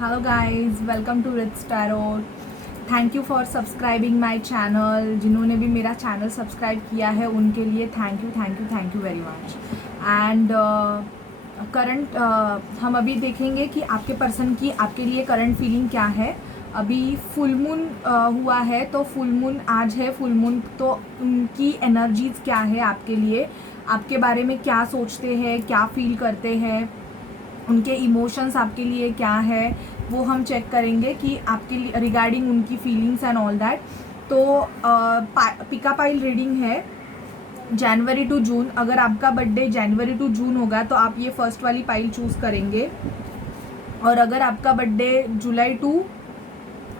Hello guys, welcome to Rich Tarot. Thank you for subscribing my channel. जिन्होंने भी मेरा channel subscribe किया है उनके लिए thank you thank you thank you very much. And current हम अभी देखेंगे कि आपके पर्सन की आपके लिए करंट फीलिंग क्या है। अभी फुल मून हुआ है, तो फुल मून आज है फुल मून, तो उनकी एनर्जीज क्या है आपके लिए, आपके बारे में क्या सोचते हैं, क्या फील करते हैं, उनके इमोशंस आपके लिए क्या है, वो हम चेक करेंगे कि आपके लिए रिगार्डिंग उनकी फीलिंग्स एंड ऑल दैट। तो पिका पाइल रीडिंग है जनवरी टू जून। अगर आपका बर्थडे जनवरी टू जून होगा तो आप ये फर्स्ट वाली पाइल चूज़ करेंगे, और अगर आपका बर्थडे जुलाई टू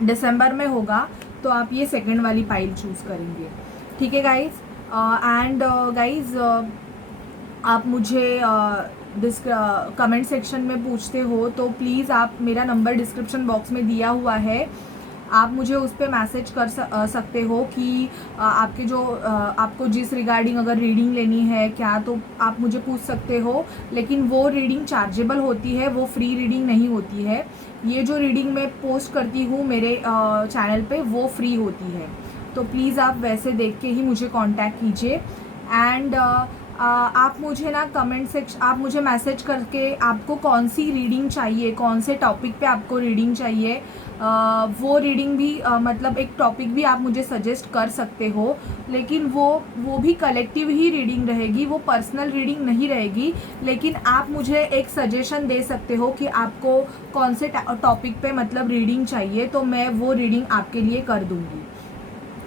दिसंबर में होगा तो आप ये सेकेंड वाली पाइल चूज़ करेंगे। ठीक है गाइज। एंड गाइज, आप मुझे कमेंट सेक्शन में पूछते हो तो प्लीज़ आप, मेरा नंबर डिस्क्रिप्शन बॉक्स में दिया हुआ है, आप मुझे उस पर मैसेज कर सकते हो कि आपके जो आपको जिस रिगार्डिंग अगर रीडिंग लेनी है क्या, तो आप मुझे पूछ सकते हो। लेकिन वो रीडिंग चार्जेबल होती है, वो फ्री रीडिंग नहीं होती है। ये जो रीडिंग मैं पोस्ट करती हूँ मेरे चैनल पे वो फ्री होती है, तो प्लीज़ आप वैसे देख के ही मुझे कांटेक्ट कीजिए। एंड आप मुझे ना कमेंट सेक्शन, आप मुझे मैसेज करके आपको कौन सी रीडिंग चाहिए, कौन से टॉपिक पे आपको रीडिंग चाहिए, वो रीडिंग भी मतलब एक टॉपिक भी आप मुझे सजेस्ट कर सकते हो। लेकिन वो भी कलेक्टिव ही रीडिंग रहेगी, वो पर्सनल रीडिंग नहीं रहेगी। लेकिन आप मुझे एक सजेशन दे सकते हो कि आपको कौन से टॉपिक पे मतलब रीडिंग चाहिए, तो मैं वो रीडिंग आपके लिए कर दूँगी।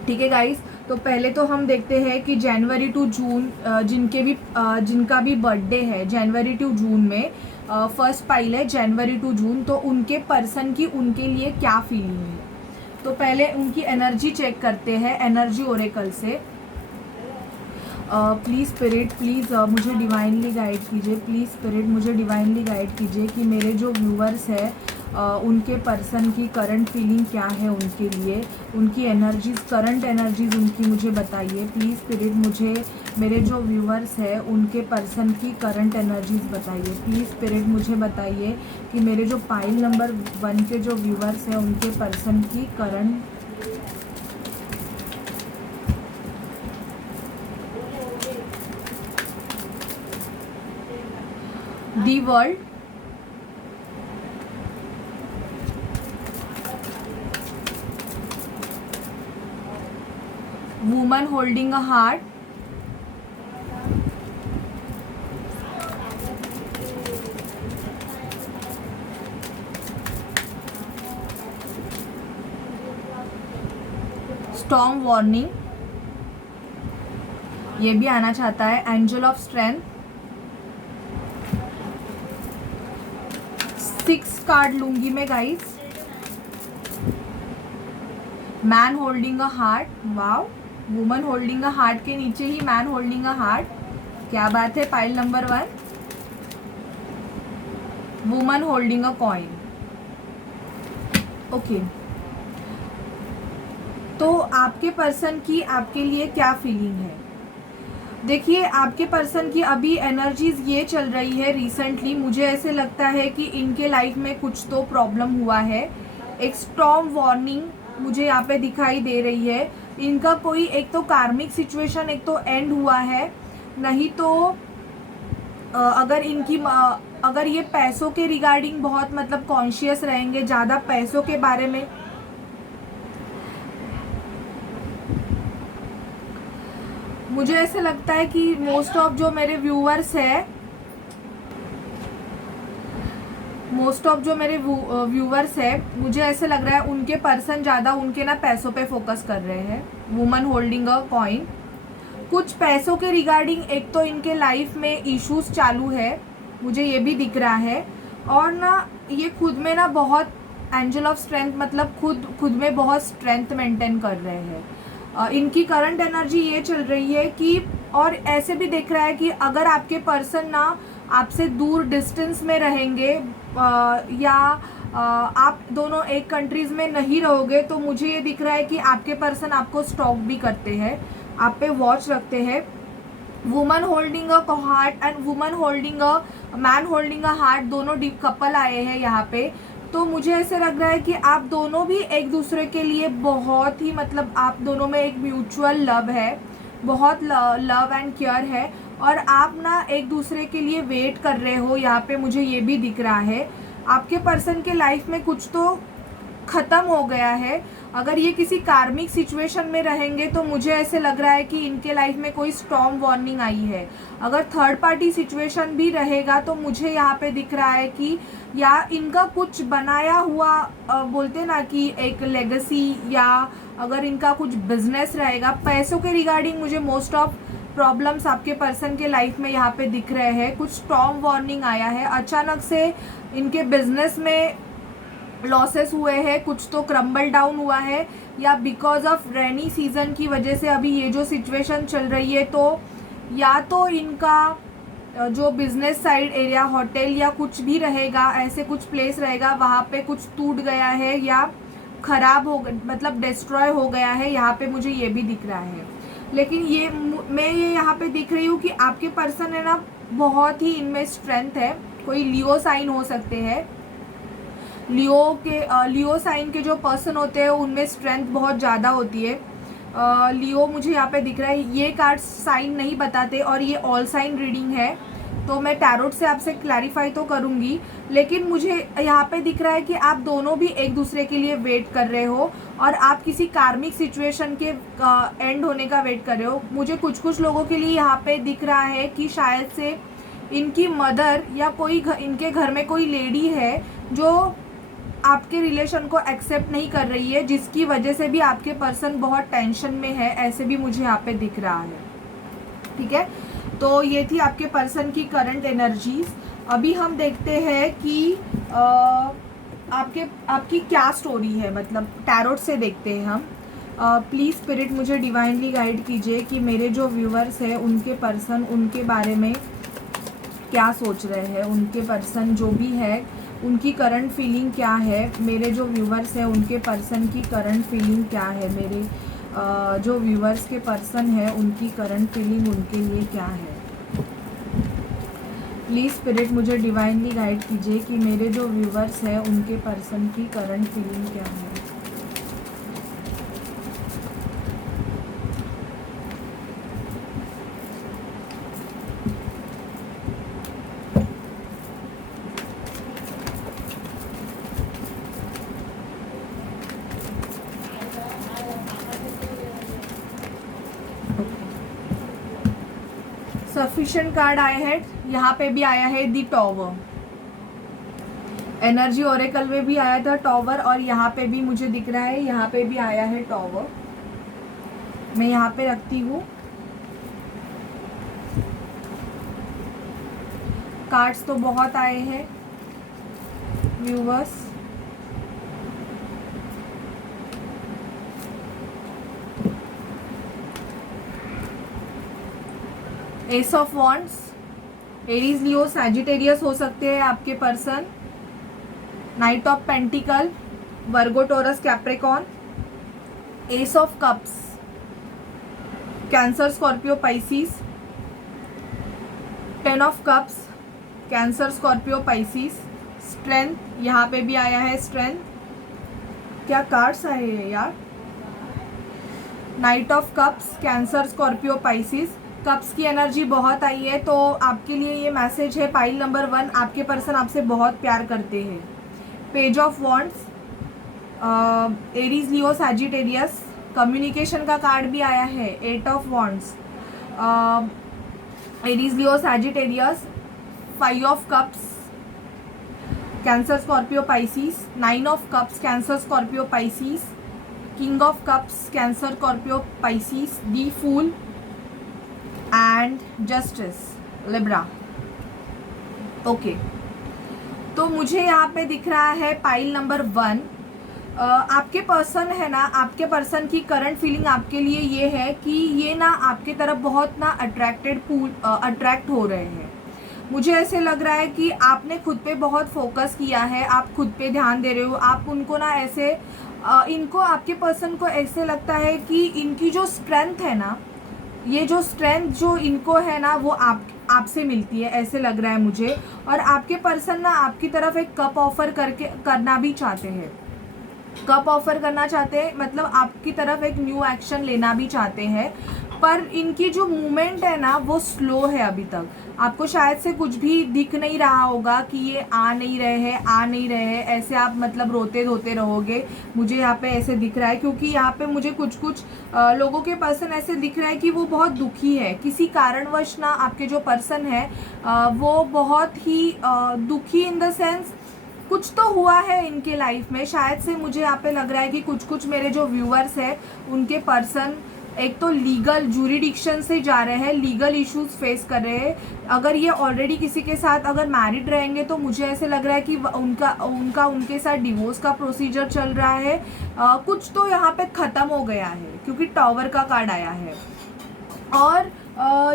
ठीक है गाइस। तो पहले तो हम देखते हैं कि जनवरी टू जून जिनका भी बर्थडे है जनवरी टू जून में, फर्स्ट पाइल है जनवरी टू जून, तो उनके पर्सन की उनके लिए क्या फीलिंग है। तो पहले उनकी एनर्जी चेक करते हैं एनर्जी ओरेकल से। प्लीज़ स्पिरिट, प्लीज़ मुझे डिवाइनली गाइड कीजिए। प्लीज़ स्पिरिट मुझे डिवाइनली गाइड कीजिए कि मेरे जो व्यूवर्स हैं उनके पर्सन की करंट फीलिंग क्या है, उनके लिए उनकी एनर्जीज, करंट एनर्जीज उनकी मुझे बताइए। प्लीज़ स्पिरिट मुझे मेरे जो व्यूवर्स हैं उनके पर्सन की करंट एनर्जीज बताइए। प्लीज़ स्पिरिट मुझे बताइए कि मेरे जो पाइल नंबर 1 के जो व्यूवर्स हैं उनके पर्सन की current the world, woman holding a heart, storm warning, ये भी आना चाहता है, एंजल ऑफ स्ट्रेंथ, 6 कार्ड लूंगी मैं guys, man holding a heart, wow, woman holding a heart के नीचे ही मैन होल्डिंग अ हार्ट, क्या बात है। Pile number 1, woman holding a coin. Okay, तो आपके पर्सन की आपके लिए क्या फीलिंग है। देखिए, आपके पर्सन की अभी एनर्जीज ये चल रही है रिसेंटली, मुझे ऐसे लगता है कि इनके लाइफ में कुछ तो प्रॉब्लम हुआ है। एक स्टॉर्म वार्निंग मुझे यहाँ पे दिखाई दे रही है। इनका कोई एक तो कार्मिक सिचुएशन एक तो एंड हुआ है, नहीं तो अगर ये पैसों के रिगार्डिंग बहुत मतलब कॉन्शियस रहेंगे, ज़्यादा पैसों के बारे में, मुझे ऐसे लगता है कि मोस्ट ऑफ जो मेरे व्यूअर्स है, मुझे ऐसे लग रहा है उनके पर्सन ज़्यादा उनके ना पैसों पे फोकस कर रहे हैं। वुमन होल्डिंग अ कॉइन, कुछ पैसों के रिगार्डिंग एक तो इनके लाइफ में इश्यूज चालू है, मुझे ये भी दिख रहा है। और ना ये खुद में ना बहुत एंजल ऑफ स्ट्रेंथ, मतलब खुद में बहुत स्ट्रेंथ मेंटेन कर रहे हैं। इनकी करंट एनर्जी ये चल रही है कि, और ऐसे भी दिख रहा है कि अगर आपके पर्सन ना आपसे दूर डिस्टेंस में रहेंगे या आप दोनों एक कंट्रीज में नहीं रहोगे, तो मुझे ये दिख रहा है कि आपके पर्सन आपको स्टॉक भी करते हैं, आप पे वॉच रखते हैं। Woman holding a heart and woman holding a man holding a heart, दोनों कपल आए हैं यहाँ पे। तो मुझे ऐसे लग रहा है कि आप दोनों भी एक दूसरे के लिए बहुत ही, मतलब आप दोनों में एक म्यूचुअल लव है, बहुत लव एंड केयर है, और आप ना एक दूसरे के लिए वेट कर रहे हो। यहाँ पे मुझे ये भी दिख रहा है आपके पर्सन के लाइफ में कुछ तो ख़त्म हो गया है। अगर ये किसी कार्मिक सिचुएशन में रहेंगे तो मुझे ऐसे लग रहा है कि इनके लाइफ में कोई स्टॉर्म वार्निंग आई है। अगर थर्ड पार्टी सिचुएशन भी रहेगा तो मुझे यहाँ पे दिख रहा है कि या इनका कुछ बनाया हुआ बोलते ना कि एक लेगेसी, या अगर इनका कुछ बिजनेस रहेगा। पैसों के रिगार्डिंग मुझे मोस्ट ऑफ प्रॉब्लम्स आपके पर्सन के लाइफ में यहाँ पे दिख रहे हैं। कुछ स्टॉर्म वार्निंग आया है, अचानक से इनके बिजनेस में लॉसेस हुए हैं, कुछ तो क्रम्बल डाउन हुआ है, या बिकॉज ऑफ रेनी सीजन की वजह से अभी ये जो सिचुएशन चल रही है, तो या तो इनका जो बिजनेस साइड एरिया, होटल या कुछ भी रहेगा, ऐसे कुछ प्लेस रहेगा, वहाँ पे कुछ टूट गया है या ख़राब हो, मतलब डिस्ट्रॉय हो गया है। यहाँ पे मुझे ये भी दिख रहा है। लेकिन मैं यहाँ पे दिख रही हूँ कि आपके पर्सन है ना, बहुत ही इनमें स्ट्रेंथ है। कोई लियो साइन हो सकते हैं, लियो साइन के जो पर्सन होते हैं उनमें स्ट्रेंथ बहुत ज़्यादा होती है। लियो मुझे यहाँ पे दिख रहा है। ये कार्ड साइन नहीं बताते और ये ऑल साइन रीडिंग है, तो मैं टैरोट से आपसे क्लैरिफाई तो करूँगी। लेकिन मुझे यहाँ पे दिख रहा है कि आप दोनों भी एक दूसरे के लिए वेट कर रहे हो और आप किसी कार्मिक सिचुएशन के एंड होने का वेट कर रहे हो। मुझे कुछ लोगों के लिए यहाँ पे दिख रहा है कि शायद से इनकी मदर या कोई इनके घर में कोई लेडी है जो आपके रिलेशन को एक्सेप्ट नहीं कर रही है, जिसकी वजह से भी आपके पर्सन बहुत टेंशन में है, ऐसे भी मुझे यहाँ पे दिख रहा है। ठीक है, तो ये थी आपके पर्सन की करंट एनर्जीज। अभी हम देखते हैं कि आपकी क्या स्टोरी है, मतलब टैरोट से देखते हैं हम। प्लीज़ स्पिरिट मुझे डिवाइनली गाइड कीजिए कि मेरे जो व्यूअर्स हैं उनके पर्सन उनके बारे में क्या सोच रहे हैं, उनके पर्सन जो भी है उनकी करंट फीलिंग क्या है। मेरे जो व्यूअर्स हैं उनके पर्सन की करंट फीलिंग क्या है, मेरे जो व्यूअर्स के पर्सन है उनकी करंट फीलिंग उनके लिए क्या है। प्लीज़ स्पिरिट मुझे डिवाइनली गाइड कीजिए कि मेरे जो व्यूअर्स हैं उनके पर्सन की करंट फीलिंग क्या है। सफिशिएंट कार्ड आए हैं। यहाँ पे भी आया है द टॉवर। एनर्जी ओरेकल में भी आया था टॉवर, और यहाँ पे भी मुझे दिख रहा है, यहाँ पे भी आया है टॉवर। मैं यहाँ पे रखती हूँ। कार्ड्स तो बहुत आए हैं viewers. Ace of wands, Aries, Leo, Sagittarius हो सकते हैं आपके person. Knight of pentacle, Virgo, Taurus, Capricorn. Ace of cups, Cancer, Scorpio, Pisces. Ten of cups, Cancer, Scorpio, Pisces. Strength, यहाँ पे भी आया है स्ट्रेंथ। क्या कार्ड्स आए हैं यार। Night of cups, Cancer, Scorpio, Pisces. Cups की एनर्जी बहुत आई है, तो आपके लिए ये मैसेज है पाइल नंबर 1, आपके पर्सन आपसे बहुत प्यार करते हैं। Page of wands, Aries, Leo, Sagittarius. Communication का कार्ड भी आया है। 8 of wands, Aries, Leo, Sagittarius. 5 of cups, Cancer, Scorpio, Pisces. 9 of cups, Cancer, Scorpio, Pisces. King of cups, Cancer, Scorpio, Pisces. The fool and justice, Libra. Okay, तो मुझे यहाँ पे दिख रहा है पाइल नंबर 1। आपके पर्सन है ना, आपके पर्सन की करंट फीलिंग आपके लिए ये है कि ये ना आपके तरफ बहुत ना अट्रैक्ट हो रहे हैं। मुझे ऐसे लग रहा है कि आपने खुद पे बहुत फोकस किया है, आप खुद पे ध्यान दे रहे हो। आप उनको ना ऐसे इनको, आपके पर्सन को ऐसे लगता है कि इनकी जो स्ट्रेंथ है ना, ये जो स्ट्रेंथ जो इनको है ना, वो आपसे मिलती है, ऐसे लग रहा है मुझे। और आपके पर्सन ना आपकी तरफ एक कप ऑफर करना भी चाहते हैं, कप ऑफर करना चाहते हैं, मतलब आपकी तरफ एक न्यू एक्शन लेना भी चाहते हैं। पर इनकी जो मूवमेंट है ना वो स्लो है अभी तक। आपको शायद से कुछ भी दिख नहीं रहा होगा कि ये आ नहीं रहे हैं, ऐसे आप मतलब रोते धोते रहोगे। मुझे यहाँ पे ऐसे दिख रहा है, क्योंकि यहाँ पे मुझे कुछ लोगों के पर्सन ऐसे दिख रहा है कि वो बहुत दुखी है किसी कारणवश ना। आपके जो पर्सन है वो बहुत ही दुखी इन द सेंस कुछ तो हुआ है इनके लाइफ में। शायद से मुझे यहाँ पे लग रहा है कि कुछ मेरे जो व्यूअर्स हैं उनके पर्सन एक तो लीगल जूरिडिक्शन से जा रहे हैं, लीगल इश्यूज फेस कर रहे हैं। अगर ये ऑलरेडी किसी के साथ अगर मैरिड रहेंगे तो मुझे ऐसे लग रहा है कि उनका उनके साथ डिवोर्स का प्रोसीजर चल रहा है। कुछ तो यहाँ पे ख़त्म हो गया है, क्योंकि टॉवर का कार्ड आया है। और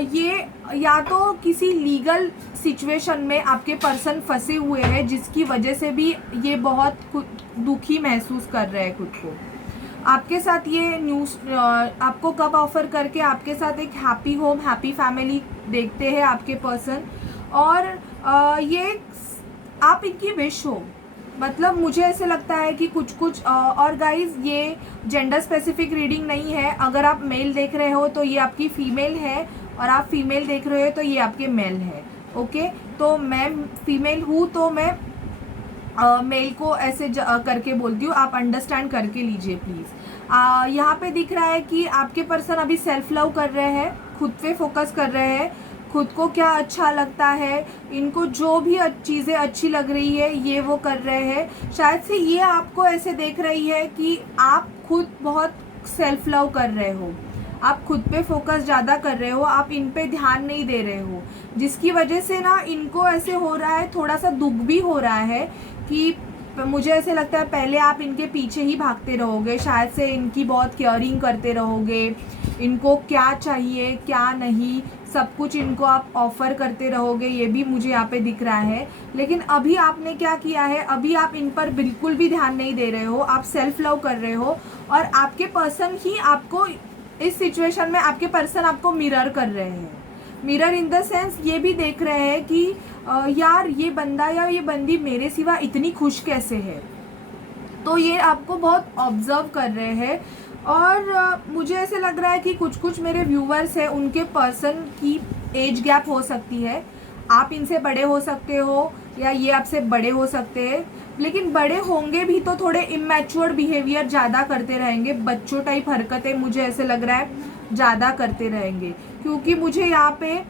ये या तो किसी लीगल सिचुएशन में आपके पर्सन फंसे हुए हैं, जिसकी वजह से भी ये बहुत दुखी महसूस कर रहे हैं खुद को। आपके साथ ये न्यूज़ आपको कब ऑफर करके आपके साथ एक हैप्पी होम हैप्पी फैमिली देखते हैं आपके पर्सन। और ये आप इनकी विश हो, मतलब मुझे ऐसे लगता है कि कुछ और गाइज ये जेंडर स्पेसिफिक रीडिंग नहीं है। अगर आप मेल देख रहे हो तो ये आपकी फीमेल है, और आप फीमेल देख रहे हो तो ये आपके मेल है। ओके, तो मैं फीमेल हूँ तो मैं मेल को ऐसे करके बोलती हूँ, आप अंडरस्टैंड करके लीजिए प्लीज़। यहाँ पे दिख रहा है कि आपके पर्सन अभी सेल्फ लव कर रहे हैं, खुद पे फोकस कर रहे हैं, खुद को क्या अच्छा लगता है, इनको जो भी चीज़ें अच्छी लग रही है ये वो कर रहे हैं। शायद से ये आपको ऐसे देख रही है कि आप खुद बहुत सेल्फ लव कर रहे हो, आप खुद पे फोकस ज़्यादा कर रहे हो, आप इन पे ध्यान नहीं दे रहे हो, जिसकी वजह से ना इनको ऐसे हो रहा है, थोड़ा सा दुख भी हो रहा है कि मुझे ऐसे लगता है पहले आप इनके पीछे ही भागते रहोगे, शायद से इनकी बहुत केयरिंग करते रहोगे, इनको क्या चाहिए क्या नहीं सब कुछ इनको आप ऑफ़र करते रहोगे, ये भी मुझे यहाँ पे दिख रहा है। लेकिन अभी आपने क्या किया है, अभी आप इन पर बिल्कुल भी ध्यान नहीं दे रहे हो, आप सेल्फ लव कर रहे हो। और आपके पर्सन ही आपको इस सिचुएशन में, आपके पर्सन आपको मिरर कर रहे हैं। मिरर इन द सेंस ये भी देख रहे हैं कि यार ये बंदा या ये बंदी मेरे सिवा इतनी खुश कैसे है, तो ये आपको बहुत ऑब्जर्व कर रहे हैं। और मुझे ऐसे लग रहा है कि कुछ मेरे व्यूवर्स हैं उनके पर्सन की एज गैप हो सकती है, आप इनसे बड़े हो सकते हो या ये आपसे बड़े हो सकते हैं, लेकिन बड़े होंगे भी तो थोड़े इमैच्योर बिहेवियर ज़्यादा करते रहेंगे, बच्चों टाइप हरकतें मुझे ऐसे लग रहा है ज़्यादा करते रहेंगे। क्योंकि मुझे यहाँ पे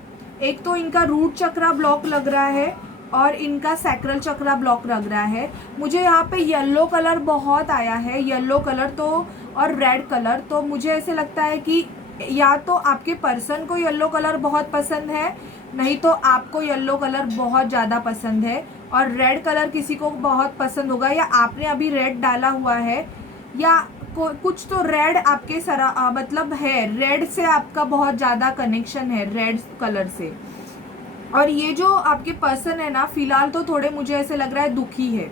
एक तो इनका रूट चक्रा ब्लॉक लग रहा है और इनका सैक्रल चक्रा ब्लॉक लग रहा है। मुझे यहाँ पे येलो कलर बहुत आया है, येलो कलर तो और रेड कलर, तो मुझे ऐसे लगता है कि या तो आपके पर्सन को येलो कलर बहुत पसंद है, नहीं तो आपको येलो कलर बहुत ज़्यादा पसंद है, और रेड कलर किसी को बहुत पसंद होगा, या आपने अभी रेड डाला हुआ है, या कुछ तो रेड आपके मतलब है, रेड से आपका बहुत ज़्यादा कनेक्शन है, रेड कलर से। और ये जो आपके पर्सन है ना फिलहाल तो थोड़े मुझे ऐसे लग रहा है दुखी है,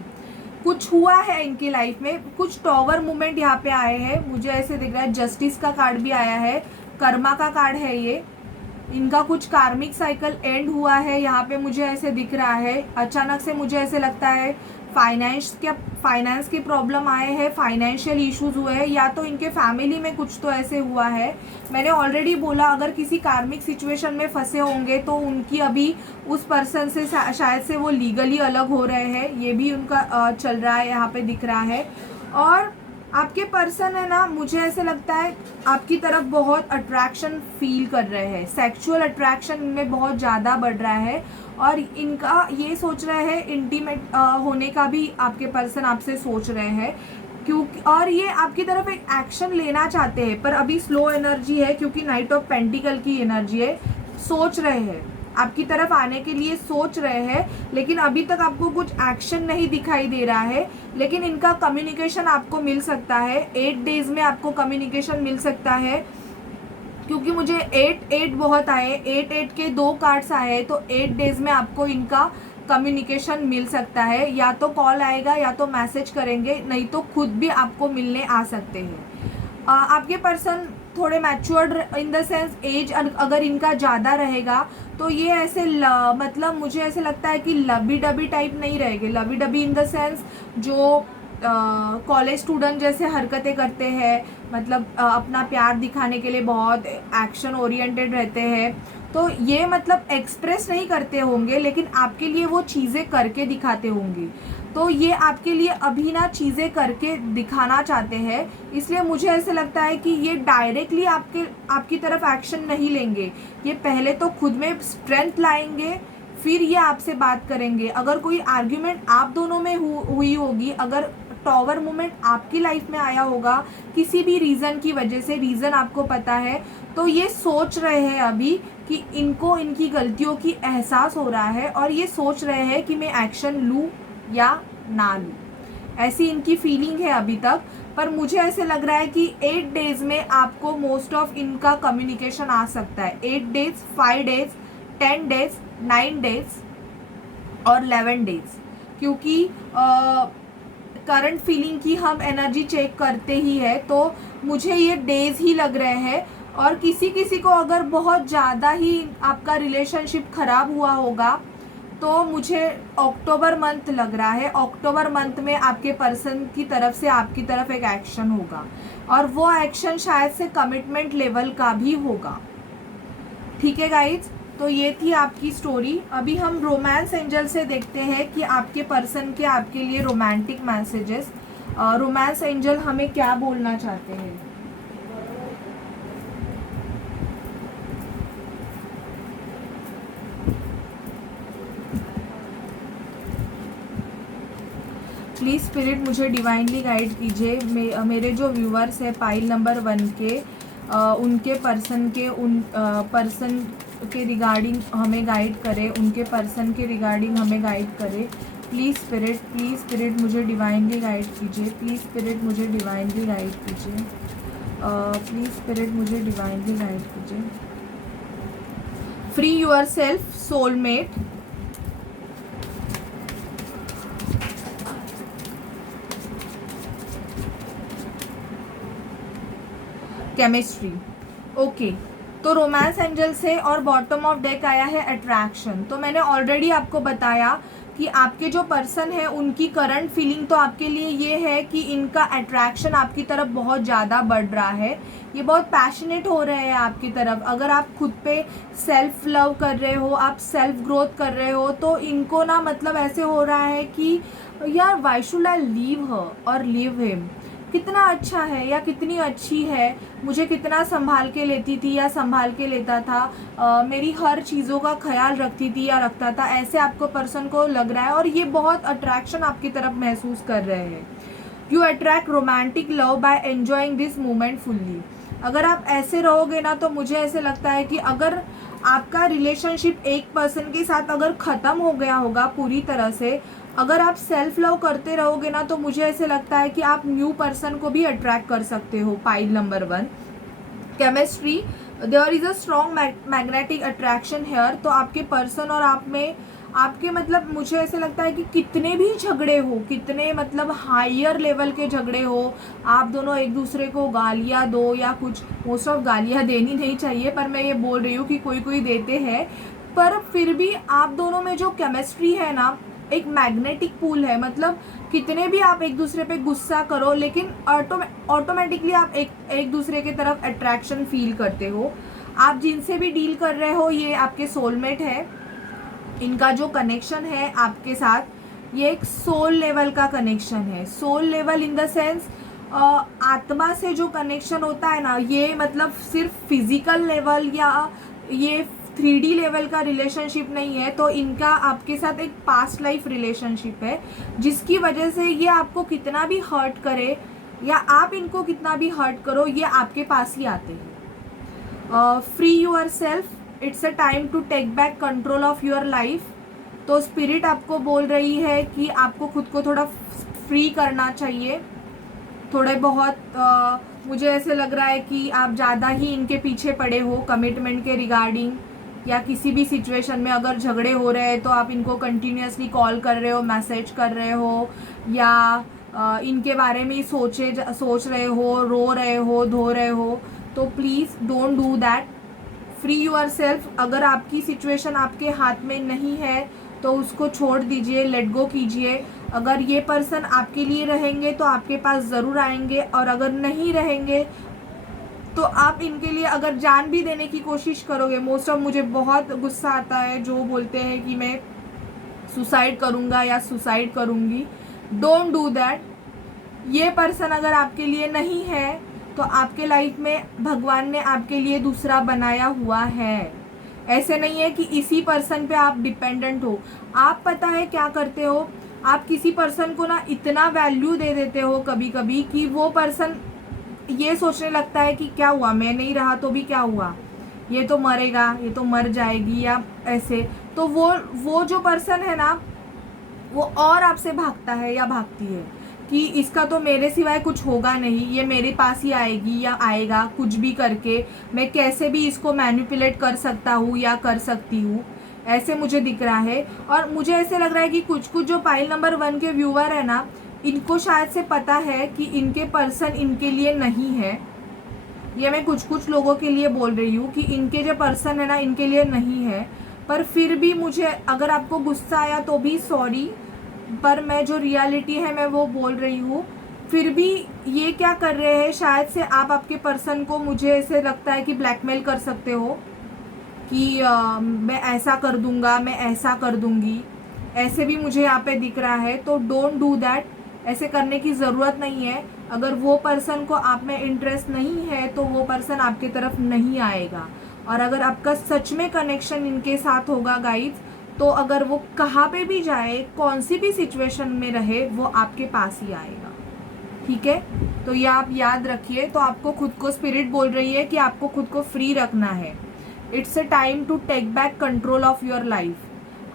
कुछ हुआ है इनकी लाइफ में, कुछ टॉवर मूवमेंट यहाँ पे आए हैं, मुझे ऐसे दिख रहा है। जस्टिस का कार्ड भी आया है, कर्मा का कार्ड है ये, इनका कुछ कार्मिक साइकिल एंड हुआ है यहाँ पे मुझे ऐसे दिख रहा है। अचानक से मुझे ऐसे लगता है फाइनेंस के प्रॉब्लम आए हैं, फाइनेंशियल इश्यूज हुए हैं, या तो इनके फैमिली में कुछ तो ऐसे हुआ है। मैंने ऑलरेडी बोला अगर किसी कार्मिक सिचुएशन में फंसे होंगे तो उनकी अभी उस पर्सन से शायद से वो लीगली अलग हो रहे हैं, ये भी उनका चल रहा है, यहाँ पे दिख रहा है। और आपके पर्सन है ना मुझे ऐसे लगता है आपकी तरफ बहुत अट्रैक्शन फील कर रहे हैं, सेक्सुअल अट्रैक्शन इनमें बहुत ज़्यादा बढ़ रहा है, और इनका ये सोच रहे हैं इंटीमेट होने का भी आपके पर्सन आपसे सोच रहे हैं, क्योंकि और ये आपकी तरफ एक एक्शन लेना चाहते हैं, पर अभी स्लो एनर्जी है क्योंकि नाइट ऑफ पेंटिकल की एनर्जी है। सोच रहे हैं आपकी तरफ आने के लिए, सोच रहे हैं, लेकिन अभी तक आपको कुछ एक्शन नहीं दिखाई दे रहा है। लेकिन इनका कम्युनिकेशन आपको मिल सकता है, 8 डेज में आपको कम्युनिकेशन मिल सकता है, क्योंकि मुझे 8 बहुत आए, 8 के 2 कार्ड्स आए, तो 8 डेज में आपको इनका कम्युनिकेशन मिल सकता है, या तो कॉल आएगा या तो मैसेज करेंगे, नहीं तो खुद भी आपको मिलने आ सकते हैं। आपके पर्सन थोड़े matured in the sense as अगर इनका ज़्यादा रहेगा तो ये ऐसे मतलब मुझे ऐसे लगता है कि लबी डबी टाइप नहीं रहेंगे। लबी डबी इन द सेंस जो कॉलेज स्टूडेंट जैसे हरकतें करते हैं, मतलब अपना प्यार दिखाने के लिए बहुत एक्शन ओरिएंटेड रहते हैं, तो ये मतलब एक्सप्रेस नहीं करते होंगे लेकिन आपके लिए वो चीज़ें करके दिखाते होंगे। तो ये आपके लिए अभी ना चीज़ें करके दिखाना चाहते हैं, इसलिए मुझे ऐसे लगता है कि ये डायरेक्टली आपकी तरफ एक्शन नहीं लेंगे। ये पहले तो खुद में स्ट्रेंथ लाएंगे, फिर ये आपसे बात करेंगे। अगर कोई आर्ग्यूमेंट आप दोनों में हुई होगी, अगर टॉवर मोमेंट आपकी लाइफ में आया होगा किसी भी रीज़न की वजह से, रीज़न आपको पता है, तो ये सोच रहे हैं अभी कि इनको इनकी गलतियों की एहसास हो रहा है और ये सोच रहे हैं कि मैं एक्शन लूँ या ना लूँ। ऐसी इनकी फीलिंग है अभी तक। पर मुझे ऐसे लग रहा है कि 8 डेज़ में आपको मोस्ट ऑफ इनका कम्युनिकेशन आ सकता है। 8 डेज़, 5 डेज़, 10 डेज़, 9 डेज़ और 11 डेज़, क्योंकि करंट फीलिंग की हम एनर्जी चेक करते ही है, तो मुझे ये डेज़ ही लग रहे हैं। और किसी किसी को अगर बहुत ज़्यादा ही आपका रिलेशनशिप ख़राब हुआ होगा तो मुझे अक्टूबर मंथ लग रहा है। अक्टूबर मंथ में आपके पर्सन की तरफ से आपकी तरफ एक एक्शन होगा और वो एक्शन शायद से कमिटमेंट लेवल का भी होगा। ठीक है गाइज, तो ये थी आपकी स्टोरी। अभी हम रोमांस एंजल से देखते हैं कि आपके पर्सन के आपके लिए रोमांटिक मैसेजेस, रोमांस एंजल हमें क्या बोलना चाहते हैं। प्लीज़ स्पिरिट मुझे डिवाइनली गाइड कीजिए। मेरे जो व्यूवर्स हैं पाइल नंबर 1 के, उनके पर्सन के रिगार्डिंग हमें गाइड करें, उनके पर्सन के रिगार्डिंग हमें गाइड करें। प्लीज़ स्पिरिट मुझे डिवाइनली गाइड कीजिए। प्लीज़ स्पिरिट मुझे डिवाइनली गाइड कीजिए। प्लीज़ स्पिरिट मुझे डिवाइनली गाइड कीजिए। Free your self soulmate. Chemistry. Okay, तो रोमांस एंजल से और बॉटम ऑफ डेक आया है अट्रैक्शन। तो मैंने ऑलरेडी आपको बताया कि आपके जो पर्सन है उनकी करंट फीलिंग तो आपके लिए ये है कि इनका अट्रैक्शन आपकी तरफ बहुत ज़्यादा बढ़ रहा है। ये बहुत पैशनेट हो रहे हैं आपकी तरफ। अगर आप खुद पे सेल्फ लव कर रहे हो, आप सेल्फ ग्रोथ कर रहे हो, तो इनको ना मतलब ऐसे हो रहा है कि यार why should I leave her और लीव हिम। कितना अच्छा है या कितनी अच्छी है, मुझे कितना संभाल के लेती थी या संभाल के लेता था, मेरी हर चीज़ों का ख्याल रखती थी या रखता था, ऐसे आपको पर्सन को लग रहा है और ये बहुत अट्रैक्शन आपकी तरफ महसूस कर रहे हैं। You attract romantic love by enjoying this moment fully. अगर आप ऐसे रहोगे ना तो मुझे ऐसे लगता है कि अगर आपका रिलेशनशिप एक पर्सन के साथ अगर ख़त्म हो गया होगा पूरी तरह से, अगर आप सेल्फ लव करते रहोगे ना, तो मुझे ऐसे लगता है कि आप न्यू पर्सन को भी अट्रैक्ट कर सकते हो। Pile number 1 chemistry, there is a strong magnetic attraction here. तो आपके पर्सन और आप में आपके मतलब मुझे ऐसे लगता है कि कितने भी झगड़े हो, कितने मतलब हायर लेवल के झगड़े हो, आप दोनों एक दूसरे को गालियाँ दो या कुछ, मोस्ट ऑफ गालियाँ देनी नहीं चाहिए पर मैं ये बोल रही हूँ कि कोई कोई देते हैं, पर फिर भी आप दोनों में जो केमिस्ट्री है ना, एक मैग्नेटिक पूल है। मतलब कितने भी आप एक दूसरे पे गुस्सा करो लेकिन ऑटोमेटिकली आप एक दूसरे के तरफ अट्रैक्शन फील करते हो। आप जिनसे भी डील कर रहे हो ये आपके सोलमेट है। इनका जो कनेक्शन है आपके साथ ये एक सोल लेवल का कनेक्शन है। Soul level in the sense आत्मा से जो कनेक्शन होता है ना, ये मतलब सिर्फ फिजिकल लेवल या ये 3D लेवल का रिलेशनशिप नहीं है। तो इनका आपके साथ एक पास्ट लाइफ रिलेशनशिप है जिसकी वजह से ये आपको कितना भी हर्ट करे या आप इनको कितना भी हर्ट करो, ये आपके पास ही आते हैं। Free yourself, it's a time to take back control of your life. तो स्पिरिट आपको बोल रही है कि आपको खुद को थोड़ा फ्री करना चाहिए। थोड़े बहुत मुझे ऐसे लग रहा है कि आप ज़्यादा ही इनके पीछे पड़े हो कमिटमेंट के रिगार्डिंग, या किसी भी सिचुएशन में अगर झगड़े हो रहे हैं तो आप इनको कंटिन्यूसली कॉल कर रहे हो, मैसेज कर रहे हो, या इनके बारे में ही सोच रहे हो, रो रहे हो, धो रहे हो। तो please don't do that, free yourself. अगर आपकी सिचुएशन आपके हाथ में नहीं है तो उसको छोड़ दीजिए, लेट गो कीजिए। अगर ये पर्सन आपके लिए रहेंगे तो आपके पास ज़रूर आएंगे, और अगर नहीं रहेंगे तो आप इनके लिए अगर जान भी देने की कोशिश करोगे, मोस्ट ऑफ मुझे बहुत गुस्सा आता है जो बोलते हैं कि मैं सुसाइड करूँगा या सुसाइड करूँगी। Don't do that. ये पर्सन अगर आपके लिए नहीं है तो आपके लाइफ में भगवान ने आपके लिए दूसरा बनाया हुआ है। ऐसे नहीं है कि इसी पर्सन पे आप डिपेंडेंट हो। आप पता है क्या करते हो, आप किसी पर्सन को ना इतना वैल्यू दे देते हो कभी कभी कि वो पर्सन ये सोचने लगता है कि क्या हुआ, मैं नहीं रहा तो भी क्या हुआ, ये तो मरेगा, ये तो मर जाएगी, या ऐसे। तो वो जो पर्सन है ना, वो और आपसे भागता है या भागती है कि इसका तो मेरे सिवाय कुछ होगा नहीं, ये मेरे पास ही आएगी या आएगा, कुछ भी करके मैं कैसे भी इसको मैनिपुलेट कर सकता हूँ या कर सकती हूँ, ऐसे मुझे दिख रहा है। और मुझे ऐसे लग रहा है कि कुछ कुछ जो पाइल नंबर 1 के व्यूअर है ना, इनको शायद से पता है कि इनके पर्सन इनके लिए नहीं है। ये मैं कुछ कुछ लोगों के लिए बोल रही हूँ कि इनके जो पर्सन है ना, इनके लिए नहीं है। पर फिर भी मुझे, अगर आपको गुस्सा आया तो भी सॉरी, पर मैं जो रियलिटी है मैं वो बोल रही हूँ। फिर भी ये क्या कर रहे हैं, शायद से आप आपके पर्सन को, मुझे ऐसे लगता है कि ब्लैकमेल कर सकते हो कि मैं ऐसा कर दूंगा, मैं ऐसा कर दूंगी, ऐसे भी मुझे यहाँ पे दिख रहा है। तो डोंट डू दैट, ऐसे करने की ज़रूरत नहीं है। अगर वो पर्सन को आप में इंटरेस्ट नहीं है तो वो पर्सन आपके तरफ नहीं आएगा। और अगर आपका सच में कनेक्शन इनके साथ होगा गाइज, तो अगर वो कहाँ पे भी जाए, कौन सी भी सिचुएशन में रहे, वो आपके पास ही आएगा। ठीक है, तो ये आप याद रखिए। तो आपको खुद को, स्पिरिट बोल रही है कि आपको खुद को फ्री रखना है। It's a time to take back control of your life.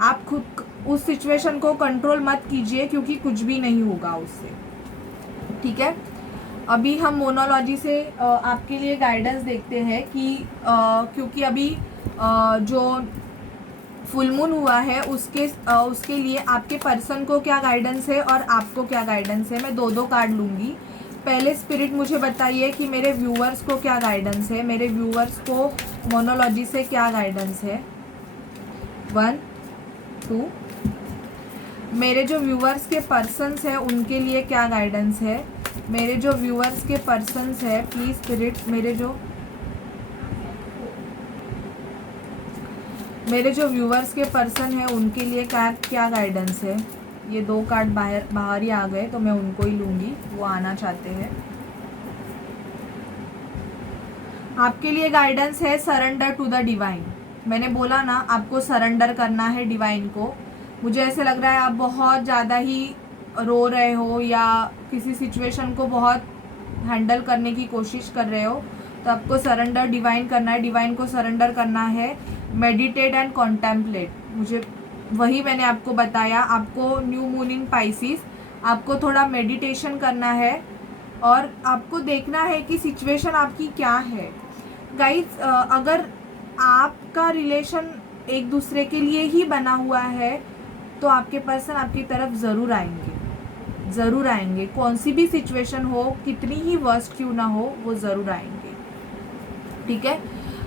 आप खुद उस सिचुएशन को कंट्रोल मत कीजिए, क्योंकि कुछ भी नहीं होगा उससे। ठीक है, अभी हम मोनोलॉजी से आपके लिए गाइडेंस देखते हैं कि क्योंकि अभी जो फुल मून हुआ है उसके लिए आपके पर्सन को क्या गाइडेंस है और आपको क्या गाइडेंस है। मैं दो कार्ड लूँगी। पहले स्पिरिट मुझे बताइए कि मेरे व्यूअर्स को क्या गाइडेंस है, मेरे व्यूअर्स को मोनोलॉजी से क्या गाइडेंस है। 1 2, मेरे जो व्यूअर्स के पर्सन्स हैं उनके लिए क्या गाइडेंस है। मेरे जो व्यूअर्स के पर्सन्स है, प्लीज़ स्पिरिट मेरे जो व्यूअर्स के पर्सन है उनके लिए क्या गाइडेंस है। ये 2 कार्ड बाहर ही आ गए, तो मैं उनको ही लूँगी, वो आना चाहते हैं। आपके लिए गाइडेंस है सरेंडर टू द डिवाइन। मैंने बोला ना, आपको सरेंडर करना है डिवाइन को। मुझे ऐसे लग रहा है आप बहुत ज़्यादा ही रो रहे हो या किसी सिचुएशन को बहुत हैंडल करने की कोशिश कर रहे हो, तो आपको सरेंडर डिवाइन करना है, डिवाइन को सरेंडर करना है। मेडिटेट एंड कॉन्टेम्पलेट, मुझे वही मैंने आपको बताया। आपको न्यू मून इन पाइसिस, आपको थोड़ा मेडिटेशन करना है और आपको देखना है कि सिचुएशन आपकी क्या है। गाइस, अगर आपका रिलेशन एक दूसरे के लिए ही बना हुआ है तो आपके पर्सन आपकी तरफ ज़रूर आएंगे। कौन सी भी सिचुएशन हो, कितनी ही वर्स्ट क्यों ना हो, वो ज़रूर आएंगे। ठीक है,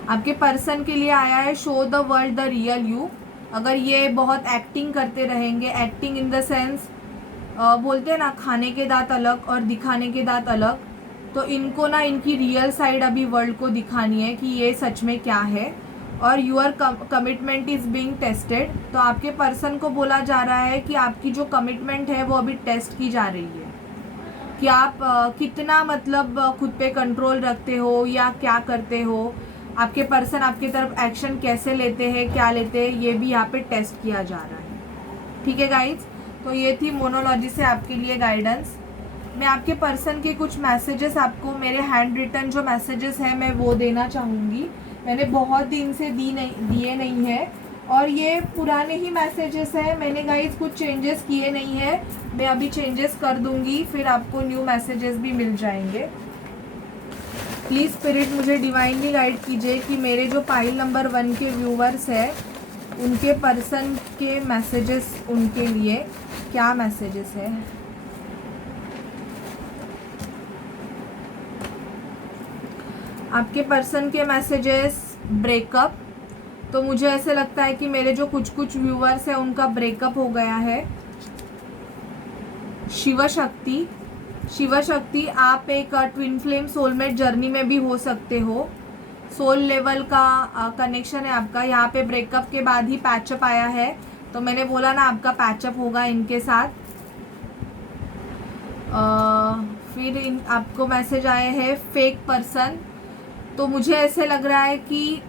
आपके पर्सन के लिए आया है show the world the real you. अगर ये बहुत एक्टिंग करते रहेंगे, एक्टिंग इन द सेंस बोलते हैं ना, खाने के दांत अलग और दिखाने के दांत अलग, तो इनको ना इनकी रियल साइड अभी वर्ल्ड को दिखानी है कि ये सच में क्या है। और your commitment is being tested, तो आपके पर्सन को बोला जा रहा है कि आपकी जो कमिटमेंट है वो अभी टेस्ट की जा रही है कि आप कितना मतलब खुद पे कंट्रोल रखते हो या क्या करते हो। आपके पर्सन आपकी तरफ एक्शन कैसे लेते हैं, क्या लेते हैं, ये भी यहाँ पे टेस्ट किया जा रहा है। ठीक है गाइज, तो ये थी मोनोलॉजी से आपके लिए गाइडेंस। मैं आपके पर्सन के कुछ मैसेजेस, आपको मेरे हैंड रिटन जो मैसेजेस हैं मैं वो देना चाहूँगी। मैंने बहुत दिन से दिए नहीं है और ये पुराने ही मैसेजेस हैं। मैंने गाइज कुछ चेंजेस किए नहीं है, मैं अभी चेंजेस कर दूँगी, फिर आपको न्यू मैसेजेस भी मिल जाएंगे। प्लीज़ स्पिरिट मुझे डिवाइनली गाइड कीजिए कि मेरे जो पाइल नंबर 1 के व्यूवर्स हैं उनके पर्सन के मैसेजेस, उनके लिए क्या मैसेजेस है। आपके पर्सन के मैसेजेस ब्रेकअप। तो मुझे ऐसे लगता है कि मेरे जो कुछ कुछ व्यूअर्स हैं उनका ब्रेकअप हो गया है। शिव शक्ति, शिव शक्ति, आप एक ट्विन फ्लेम सोलमेट जर्नी में भी हो सकते हो। सोल लेवल का कनेक्शन है आपका। यहाँ पे ब्रेकअप के बाद ही पैचअप आया है, तो मैंने बोला ना आपका पैचअप होगा इनके साथ। फिर आपको मैसेज आए हैं फेक पर्सन। तो मुझे ऐसे लग रहा है कि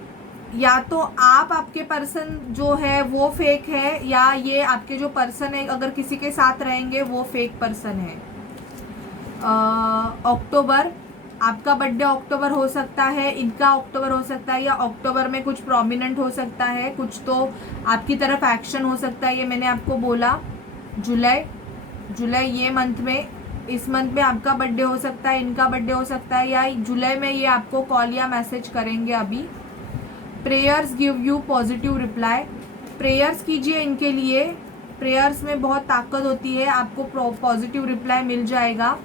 या तो आप, आपके पर्सन जो है वो फेक है, या ये आपके जो पर्सन है अगर किसी के साथ रहेंगे वो फेक पर्सन है। अक्टूबर, आपका बर्थडे अक्टूबर हो सकता है, इनका अक्टूबर हो सकता है, या अक्टूबर में कुछ प्रोमिनेंट हो सकता है, कुछ तो आपकी तरफ एक्शन हो सकता है। ये मैंने आपको बोला। जुलाई ये मंथ में, इस मंथ में आपका बर्थडे हो सकता है, इनका बर्थडे हो सकता है, या जुलाई में ये आपको कॉल या मैसेज करेंगे अभी। Prayers give you positive reply. Prayers कीजिए इनके लिए, प्रेयर्स में बहुत ताकत होती है, आपको पॉजिटिव रिप्लाई मिल जाएगा।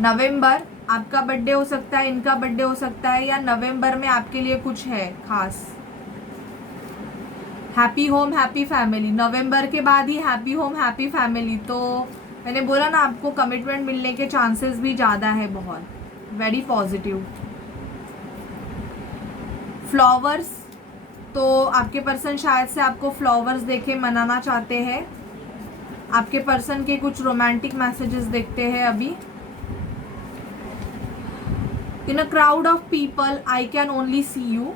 नवंबर, आपका बर्थडे हो सकता है, इनका बर्थडे हो सकता है, या नवंबर में आपके लिए कुछ है खास। हैप्पी होम हैप्पी फैमिली, नवंबर के बाद ही हैप्पी होम हैप्पी फैमिली। तो मैंने बोला ना आपको कमिटमेंट मिलने के चांसेस भी ज़्यादा है, बहुत वेरी पॉजिटिव। फ्लावर्स, तो आपके पर्सन शायद से आपको फ्लावर्स देके मनाना चाहते हैं। आपके पर्सन के कुछ रोमांटिक मैसेजेस देखते हैं अभी। In a crowd of people I can only see you.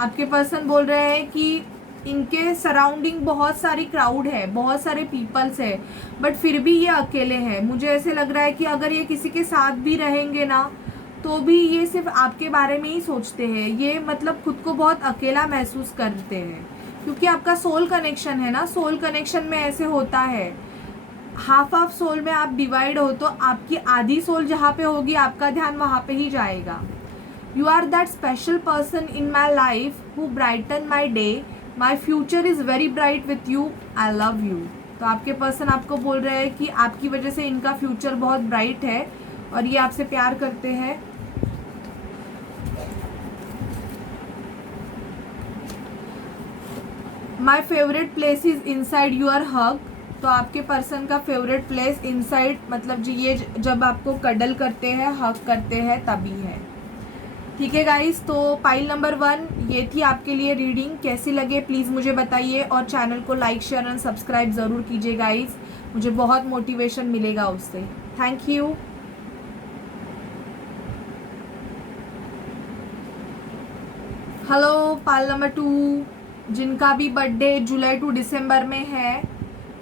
आपके पर्सन बोल रहे हैं कि इनके सराउंडिंग बहुत सारी क्राउड है, बहुत सारे पीपल्स है, बट फिर भी ये अकेले हैं। मुझे ऐसे लग रहा है कि अगर ये किसी के साथ भी रहेंगे ना, तो भी ये सिर्फ आपके बारे में ही सोचते हैं। ये मतलब खुद को बहुत अकेला महसूस करते हैं, क्योंकि आपका सोल कनेक्शन है ना। सोल कनेक्शन में ऐसे होता है, हाफ ऑफ सोल में आप डिवाइड हो, तो आपकी आधी सोल जहाँ पे होगी आपका ध्यान वहाँ पे ही जाएगा। You are that special person in my life who brighten my day, my future is very bright with you, I love you. तो आपके पर्सन आपको बोल रहे हैं कि आपकी वजह से इनका फ्यूचर बहुत ब्राइट है और ये आपसे प्यार करते हैं। My favourite place is inside your hug. तो आपके पर्सन का फेवरेट प्लेस इनसाइड, मतलब जी ये जब आपको कडल करते हैं, हग करते हैं, तभी है। ठीक है गाइस, तो पाइल नंबर 1 ये थी आपके लिए रीडिंग। कैसी लगे प्लीज़ मुझे बताइए, और चैनल को लाइक शेयर एंड सब्सक्राइब ज़रूर कीजिए गाइस, मुझे बहुत मोटिवेशन मिलेगा उससे। Thank you. Hello pile number 2, जिनका भी बर्थडे जुलाई टू दिसंबर में है,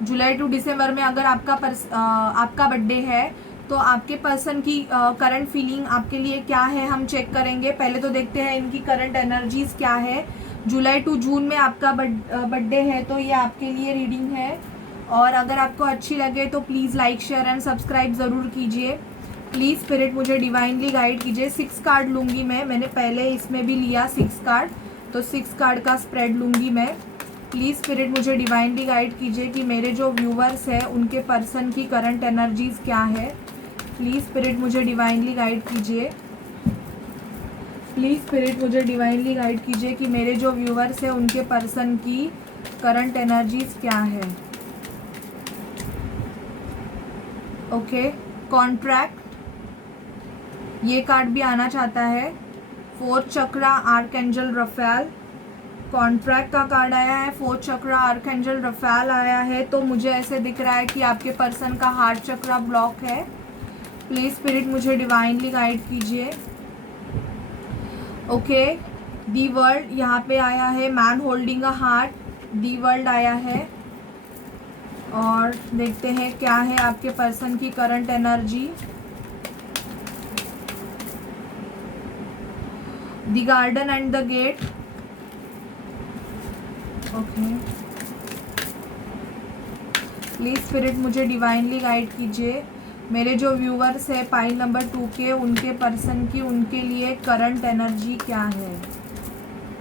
जुलाई टू दिसंबर में अगर आपका बर्थडे है, तो आपके पर्सन की करंट फीलिंग आपके लिए क्या है हम चेक करेंगे। पहले तो देखते हैं इनकी करंट एनर्जीज क्या है। जुलाई टू जून में आपका बर्थडे है, तो ये आपके लिए रीडिंग है। और अगर आपको अच्छी लगे तो please like share and subscribe ज़रूर कीजिए। प्लीज़ स्पिरिट मुझे डिवाइनली गाइड कीजिए। 6 कार्ड लूँगी मैंने पहले इसमें भी लिया 6 कार्ड, तो 6 कार्ड का स्प्रेड लूँगी मैं। प्लीज़ स्पिरिट मुझे डिवाइनली गाइड कीजिए कि मेरे जो व्यूवर्स हैं उनके पर्सन की करंट एनर्जीज़ क्या है। प्लीज़ स्पिरिट मुझे डिवाइनली गाइड कीजिए। प्लीज़ स्पिरिट मुझे डिवाइनली गाइड कीजिए कि मेरे जो व्यूवर्स हैं उनके पर्सन की करंट एनर्जीज़ क्या है। ओके, कॉन्ट्रैक्ट, ये कार्ड भी आना चाहता है। 4th चक्रा आर्कएंजल रफेल, कॉन्ट्रैक्ट का कार्ड आया है। 4th चक्रा आर्कएंजल रफेल आया है। तो मुझे ऐसे दिख रहा है कि आपके पर्सन का हार्ट चक्रा ब्लॉक है। प्लीज़ स्पिरिट मुझे डिवाइनली गाइड कीजिए। ओके, दी वर्ल्ड यहाँ पे आया है, man holding a heart, the world आया है। और देखते हैं क्या है आपके पर्सन की current energy. The garden and the gate. Okay, please spirit मुझे डिवाइनली गाइड कीजिए, मेरे जो व्यूवर्स है पाइल नंबर 2 के, उनके पर्सन की, उनके लिए करंट एनर्जी क्या है।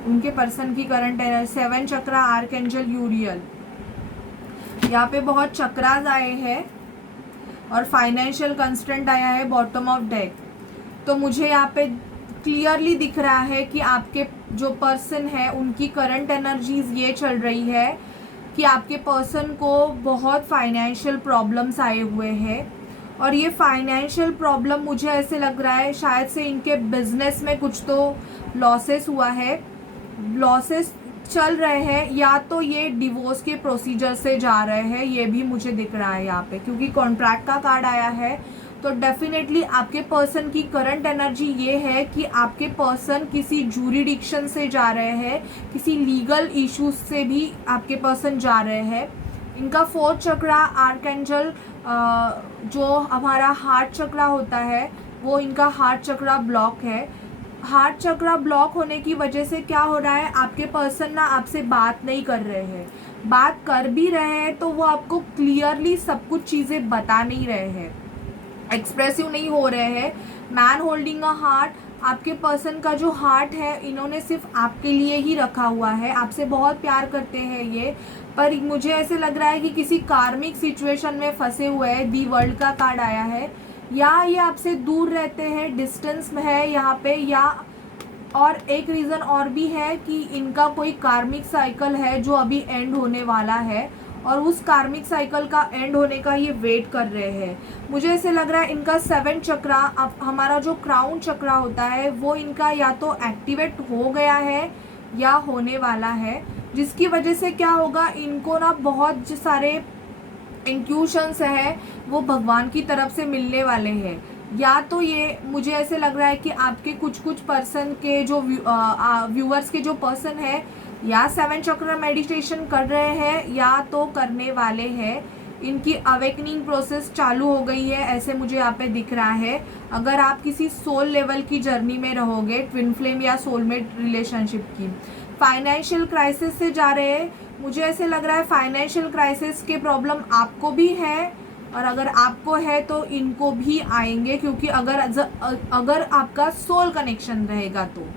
उनके पर्सन की करंट एनर्जी 7 चक्रा आर्कएंजल यूरियल। यहाँ पे बहुत चक्रास आए हैं और फाइनेंशियल कंस्ट्रेंट आया है बॉटम ऑफ डेक। तो मुझे यहाँ पे क्लियरली दिख रहा है कि आपके जो पर्सन है उनकी करंट एनर्जीज ये चल रही है कि आपके पर्सन को बहुत फाइनेंशियल प्रॉब्लम्स आए हुए हैं, और ये फाइनेंशियल प्रॉब्लम मुझे ऐसे लग रहा है शायद से इनके बिजनेस में कुछ तो लॉसेस हुआ है, लॉसेस चल रहे हैं, या तो ये डिवोर्स के प्रोसीजर से जा रहे हैं, ये भी मुझे दिख रहा है यहाँ पे, क्योंकि कॉन्ट्रैक्ट का कार्ड आया है। तो डेफिनेटली आपके पर्सन की करंट एनर्जी ये है कि आपके पर्सन किसी जूरिडिक्शन से जा रहे हैं, किसी लीगल इश्यूज से भी आपके पर्सन जा रहे हैं। इनका 4th चक्रा आर्कएंजल जो हमारा हार्ट चक्रा होता है वो इनका हार्ट चक्रा ब्लॉक है। हार्ट चक्रा ब्लॉक होने की वजह से क्या हो रहा है, आपके पर्सन ना आपसे बात नहीं कर रहे हैं, बात कर भी रहे हैं तो वो आपको क्लियरली सब कुछ चीज़ें बता नहीं रहे हैं, एक्सप्रेसिव नहीं हो रहे हैं। मैन होल्डिंग अ हार्ट, आपके पर्सन का जो हार्ट है इन्होंने सिर्फ आपके लिए ही रखा हुआ है, आपसे बहुत प्यार करते हैं ये, पर मुझे ऐसे लग रहा है कि किसी कार्मिक सिचुएशन में फंसे हुए हैं। दी वर्ल्ड का कार्ड आया है, या ये आपसे दूर रहते हैं, डिस्टेंस में है यहाँ पे, या और एक रीज़न और भी है कि इनका कोई कार्मिक साइकिल है जो अभी एंड होने वाला है, और उस कार्मिक साइकिल का एंड होने का ये वेट कर रहे हैं। मुझे ऐसे लग रहा है इनका 7 चक्रा, अब हमारा जो क्राउन चक्रा होता है वो इनका या तो एक्टिवेट हो गया है या होने वाला है, जिसकी वजह से क्या होगा, इनको ना बहुत सारे इंट्यूशंस है वो भगवान की तरफ से मिलने वाले हैं। या तो ये मुझे ऐसे लग रहा है कि आपके कुछ पर्सन के जो व्यूअर्स के जो पर्सन है या 7 चक्र मेडिटेशन कर रहे हैं या तो करने वाले हैं, इनकी अवेकनिंग प्रोसेस चालू हो गई है, ऐसे मुझे यहाँ पे दिख रहा है। अगर आप किसी सोल लेवल की जर्नी में रहोगे, ट्विन फ्लेम या सोलमेट रिलेशनशिप की, फाइनेंशियल क्राइसिस से जा रहे हैं, मुझे ऐसे लग रहा है फाइनेंशियल क्राइसिस के प्रॉब्लम आपको भी है, और अगर आपको है तो इनको भी आएंगे, क्योंकि अगर आपका सोल कनेक्शन रहेगा तो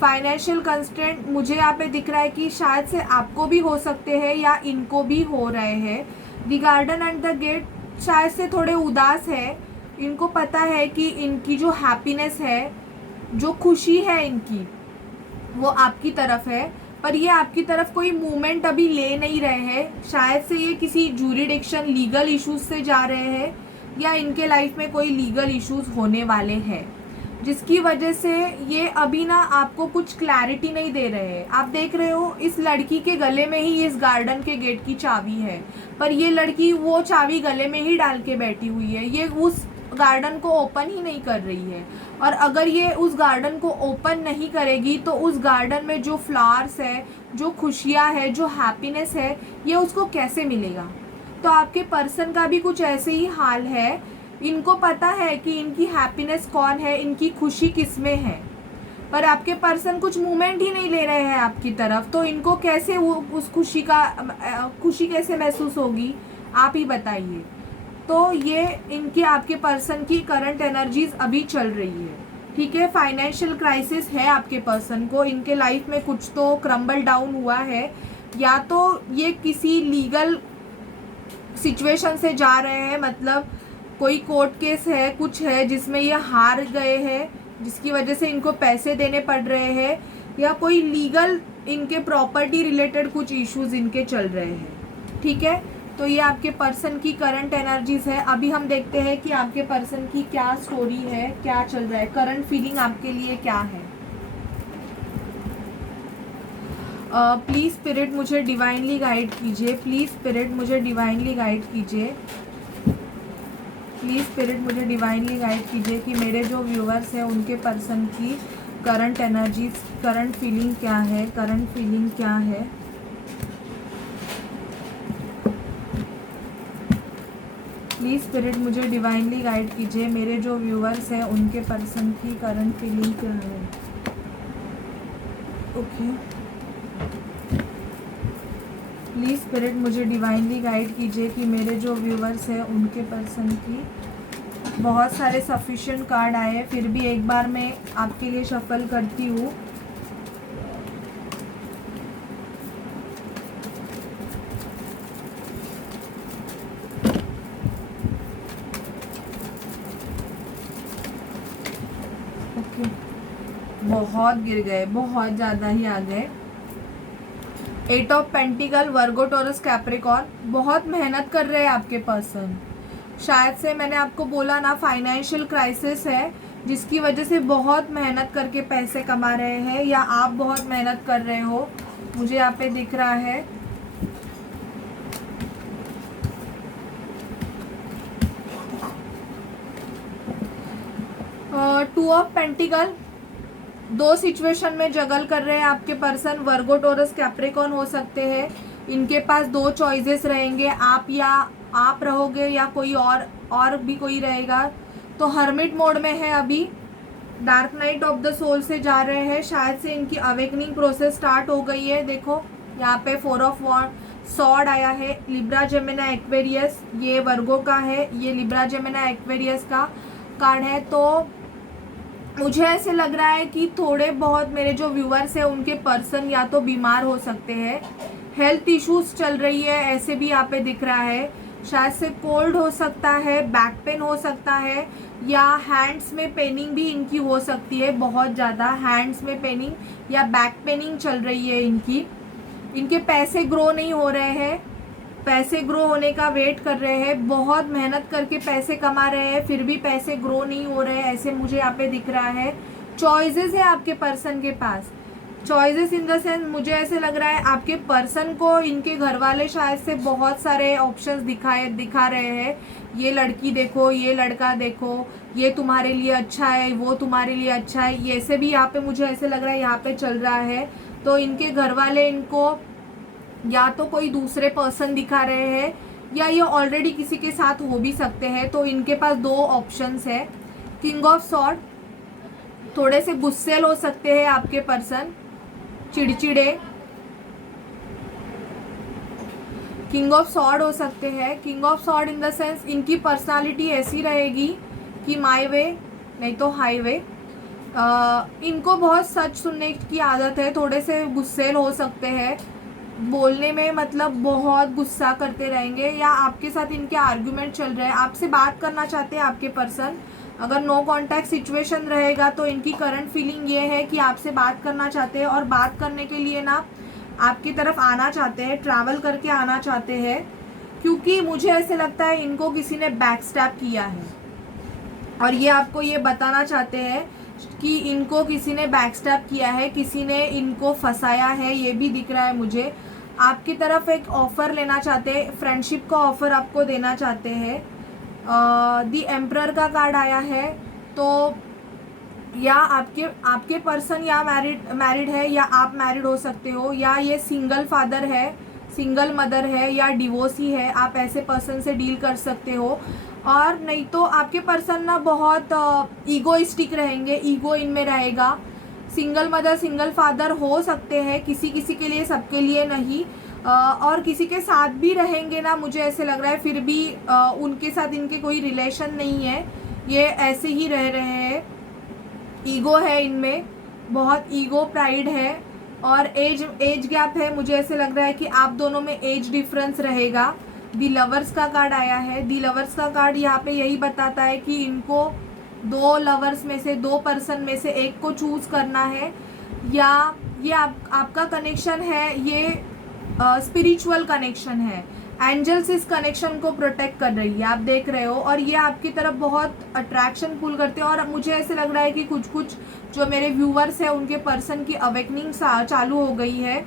फाइनेंशियल कंस्ट्रेंट मुझे यहाँ पे दिख रहा है कि शायद से आपको भी हो सकते हैं या इनको भी हो रहे हैं। The garden and the gate शायद से थोड़े उदास है, इनको पता है कि इनकी जो हैप्पीनेस है, जो खुशी है इनकी, वो आपकी तरफ है, पर ये आपकी तरफ कोई मूवमेंट अभी ले नहीं रहे हैं। शायद से ये किसी जूरिडिक्शन लीगल इश्यूज से जा रहे हैं, या इनके लाइफ में कोई लीगल इश्यूज होने वाले हैं, जिसकी वजह से ये अभी ना आपको कुछ क्लैरिटी नहीं दे रहे हैं। आप देख रहे हो इस लड़की के गले में ही इस गार्डन के गेट की चाबी है, पर ये लड़की वो चाबी गले में ही डाल के बैठी हुई है, ये उस गार्डन को ओपन ही नहीं कर रही है। और अगर ये उस गार्डन को ओपन नहीं करेगी तो उस गार्डन में जो फ्लावर्स है, जो खुशियाँ है, जो हैप्पीनेस है, ये उसको कैसे मिलेगा। तो आपके पर्सन का भी कुछ ऐसे ही हाल है, इनको पता है कि इनकी हैप्पीनेस कौन है, इनकी खुशी किस में है, पर आपके पर्सन कुछ मूवमेंट ही नहीं ले रहे हैं आपकी तरफ, तो इनको कैसे वो उस खुशी कैसे महसूस होगी, आप ही बताइए। तो ये इनके आपके पर्सन की करंट एनर्जीज अभी चल रही है, ठीक है। फाइनेंशियल क्राइसिस है आपके पर्सन को, इनके लाइफ में कुछ तो क्रम्बल डाउन हुआ है, या तो ये किसी लीगल सिचुएशन से जा रहे हैं, मतलब कोई कोर्ट केस है, कुछ है जिसमें ये हार गए हैं, जिसकी वजह से इनको पैसे देने पड़ रहे हैं, या कोई लीगल इनके प्रॉपर्टी रिलेटेड कुछ इश्यूज इनके चल रहे हैं, ठीक है। तो ये आपके पर्सन की करंट एनर्जीज है। अभी हम देखते हैं कि आपके पर्सन की क्या स्टोरी है, क्या चल रहा है, करंट फीलिंग आपके लिए क्या है। प्लीज़ स्पिरिट मुझे डिवाइनली गाइड कीजिए, प्लीज़ स्पिरिट मुझे डिवाइनली गाइड कीजिए, प्लीज़ स्पिरिट मुझे डिवाइनली गाइड कीजिए कि मेरे जो व्यूअर्स हैं उनके पर्सन की करंट एनर्जीज, करंट फीलिंग क्या है, करंट फीलिंग क्या है। प्लीज़ स्पिरिट मुझे डिवाइनली गाइड कीजिए, मेरे जो व्यूअर्स हैं उनके पर्सन की करंट फीलिंग क्या है। ओके, प्लीज़ स्पिरिट मुझे डिवाइनली गाइड कीजिए कि मेरे जो व्यूअर्स हैं उनके पर्सन की। बहुत सारे सफिशिएंट कार्ड आए हैं, फिर भी एक बार मैं आपके लिए शफल करती हूँ। ओके, बहुत गिर गए, बहुत ज़्यादा ही आ गए। 8 of pentacle, Virgo, taurus, Capricorn, बहुत मेहनत कर रहे हैं आपके पर्सन। शायद से मैंने आपको बोला ना, फाइनेंशियल क्राइसिस है जिसकी वजह से बहुत मेहनत करके पैसे कमा रहे हैं, या आप बहुत मेहनत कर रहे हो, मुझे यहाँ पे दिख रहा है। टू ऑफ पेंटिकल, दो सिचुएशन में जगल कर रहे हैं आपके पर्सन। वर्गो, टॉरस, कैप्रिकॉर्न हो सकते हैं। इनके पास दो चॉइसेस रहेंगे, आप रहोगे या कोई और भी कोई रहेगा। तो हर्मिट मोड में है अभी, dark night of the soul से जा रहे हैं। शायद से इनकी अवेकनिंग प्रोसेस स्टार्ट हो गई है। देखो यहाँ पे 4 ऑफ सॉर्ड आया है। लिब्रा, जेमिनी, एक्वेरियस, ये वर्गो का है, ये लिब्रा, जेमिनी, एक्वेरियस का कार्ड है। तो मुझे ऐसे लग रहा है कि थोड़े बहुत मेरे जो व्यूअर्स हैं उनके पर्सन या तो बीमार हो सकते हैं, हेल्थ इश्यूज चल रही है, ऐसे भी यहाँ पे दिख रहा है। शायद से कोल्ड हो सकता है, बैक पेन हो सकता है, या हैंड्स में पेनिंग भी इनकी हो सकती है, बहुत ज़्यादा हैंड्स में पेनिंग या बैक पेनिंग चल रही है इनकी। इनके पैसे ग्रो नहीं हो रहे हैं, पैसे ग्रो होने का वेट कर रहे हैं, बहुत मेहनत करके पैसे कमा रहे हैं, फिर भी पैसे ग्रो नहीं हो रहे हैं, ऐसे मुझे यहाँ पे दिख रहा है। चॉइसेस है आपके पर्सन के पास, चॉइसेस इन द सेंस मुझे ऐसे लग रहा है आपके पर्सन को इनके घर वाले शायद से बहुत सारे ऑप्शंस दिखा रहे हैं। ये लड़की देखो, ये लड़का देखो, ये तुम्हारे लिए अच्छा है, वो तुम्हारे लिए अच्छा है, ये ऐसे भी यहाँ पे मुझे ऐसे लग रहा है यहाँ पे चल रहा है। तो इनके घर वाले इनको या तो कोई दूसरे पर्सन दिखा रहे हैं, या ये ऑलरेडी किसी के साथ हो भी सकते हैं। तो इनके पास दो ऑप्शंस है। किंग ऑफ सॉर्ड, थोड़े से गुस्सेल हो सकते हैं आपके पर्सन, चिड़चिड़े। किंग ऑफ सॉर्ड हो सकते हैं। King of sword in the sense इनकी पर्सनालिटी ऐसी रहेगी कि माय वे नहीं तो हाईवे। इनको बहुत सच सुनने की आदत है, थोड़े से गुस्सेल हो सकते हैं, बोलने में मतलब बहुत गुस्सा करते रहेंगे, या आपके साथ इनके आर्ग्यूमेंट चल रहे हैं, आपसे बात करना चाहते हैं आपके पर्सन। अगर नो कांटेक्ट सिचुएशन रहेगा तो इनकी करंट फीलिंग ये है कि आपसे बात करना चाहते हैं, और बात करने के लिए ना आपकी तरफ आना चाहते हैं, ट्रैवल करके आना चाहते हैं, क्योंकि मुझे ऐसे लगता है इनको किसी ने बैक स्टैप किया है, और ये आपको ये बताना चाहते हैं कि इनको किसी ने बैक स्टैप किया है, किसी ने इनको फंसाया है, ये भी दिख रहा है मुझे। आपकी तरफ एक ऑफ़र लेना चाहते हैं, फ्रेंडशिप का ऑफ़र आपको देना चाहते हैं। दी एम्परर का कार्ड आया है। तो या आपके पर्सन या मैरिड है, या आप मैरिड हो सकते हो, या ये सिंगल फादर है, सिंगल मदर है, या डिवोर्सी है, आप ऐसे पर्सन से डील कर सकते हो। और नहीं तो आपके पर्सन ना बहुत ईगोइस्टिक रहेंगे, ईगो इनमें रहेगा। सिंगल मदर, सिंगल फादर हो सकते हैं, किसी किसी के लिए, सबके लिए नहीं। और किसी के साथ भी रहेंगे ना, मुझे ऐसे लग रहा है फिर भी उनके साथ इनके कोई रिलेशन नहीं है, ये ऐसे ही रह रहे हैं। ईगो है इनमें, बहुत ईगो, प्राइड है, और एज गैप है। मुझे ऐसे लग रहा है कि आप दोनों में एज डिफरेंस रहेगा। दी लवर्स का कार्ड आया है। दी लवर्स का कार्ड यहाँ पे यही बताता है कि इनको दो लवर्स में से, दो पर्सन में से एक को चूज़ करना है, या ये आपका कनेक्शन है, ये स्पिरिचुअल कनेक्शन है। एंजल्स इस कनेक्शन को प्रोटेक्ट कर रही है, आप देख रहे हो, और ये आपकी तरफ बहुत अट्रैक्शन फुल करते हैं। और मुझे ऐसे लग रहा है कि कुछ जो मेरे व्यूअर्स हैं उनके पर्सन की अवेकनिंग चालू हो गई है।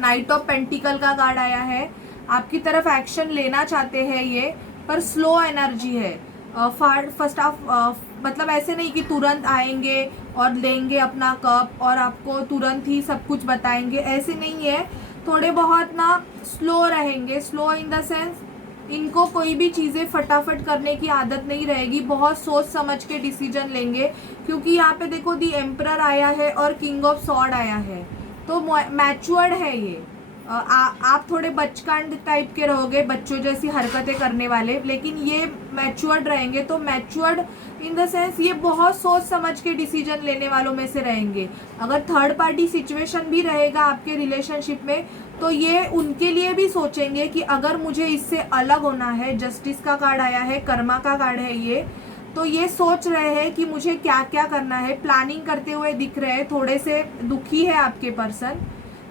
नाइट ऑफ पेंटिकल का कार्ड आया है। आपकी तरफ एक्शन लेना चाहते हैं ये, पर स्लो एनर्जी है। फर्स्ट ऑफ मतलब ऐसे नहीं कि तुरंत आएंगे और लेंगे अपना कप और आपको तुरंत ही सब कुछ बताएंगे, ऐसे नहीं है। थोड़े बहुत ना स्लो रहेंगे। स्लो इन द सेंस इनको कोई भी चीज़ें फटाफट करने की आदत नहीं रहेगी, बहुत सोच समझ के डिसीजन लेंगे। क्योंकि यहाँ पे देखो दी एम्परर आया है और किंग ऑफ सॉर्ड आया है, तो मैच्योर्ड है ये। आप थोड़े बचकांड टाइप के रहोगे, बच्चों जैसी हरकतें करने वाले, लेकिन ये मैच्योर्ड रहेंगे। तो मैच्योर्ड इन द सेंस ये बहुत सोच समझ के डिसीजन लेने वालों में से रहेंगे। अगर थर्ड पार्टी सिचुएशन भी रहेगा आपके रिलेशनशिप में, तो ये उनके लिए भी सोचेंगे कि अगर मुझे इससे अलग होना है। जस्टिस का कार्ड आया है, कर्मा का कार्ड है ये, तो ये सोच रहे हैं कि मुझे क्या क्या करना है, प्लानिंग करते हुए दिख रहे हैं, थोड़े से दुखी है आपके पर्सन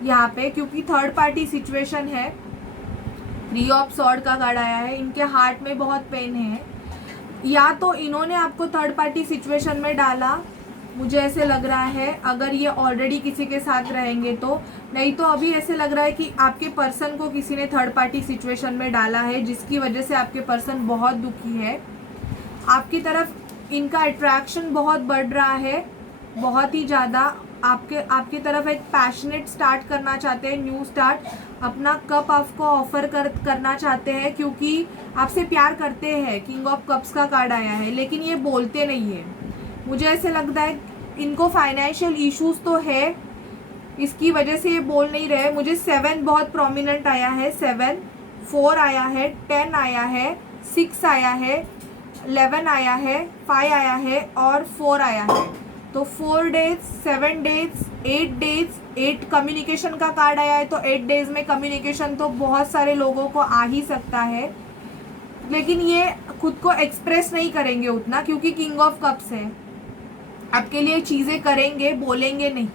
यहाँ पे, क्योंकि थर्ड पार्टी सिचुएशन है। 3 ऑफ सॉर्ड का कार्ड आया है, इनके हार्ट में बहुत पेन है, या तो इन्होंने आपको थर्ड पार्टी सिचुएशन में डाला, मुझे ऐसे लग रहा है, अगर ये ऑलरेडी किसी के साथ रहेंगे तो, नहीं तो अभी ऐसे लग रहा है कि आपके पर्सन को किसी ने थर्ड पार्टी सिचुएशन में डाला है, जिसकी वजह से आपके पर्सन बहुत दुखी है। आपकी तरफ इनका अट्रैक्शन बहुत बढ़ रहा है, बहुत ही ज़्यादा आपकी तरफ एक पैशनेट स्टार्ट करना चाहते हैं, न्यू स्टार्ट, अपना कप आपको ऑफर करना चाहते हैं, क्योंकि आपसे प्यार करते हैं। किंग ऑफ कप्स का कार्ड आया है, लेकिन ये बोलते नहीं है। मुझे ऐसे लगता है इनको फाइनेंशियल इश्यूज तो है, इसकी वजह से ये बोल नहीं रहे। मुझे 7 बहुत प्रोमिनेंट आया है, 7, 4 आया है, 10 आया है, 6 आया है, 11 आया है, 5 आया है और 4 आया है। तो 4 डेज, 7 डेज, 8 डेज, 8 कम्युनिकेशन का कार्ड आया है, तो 8 डेज में कम्युनिकेशन तो बहुत सारे लोगों को आ ही सकता है, लेकिन ये खुद को एक्सप्रेस नहीं करेंगे उतना, क्योंकि किंग ऑफ कप्स है। आपके लिए चीज़ें करेंगे, बोलेंगे नहीं।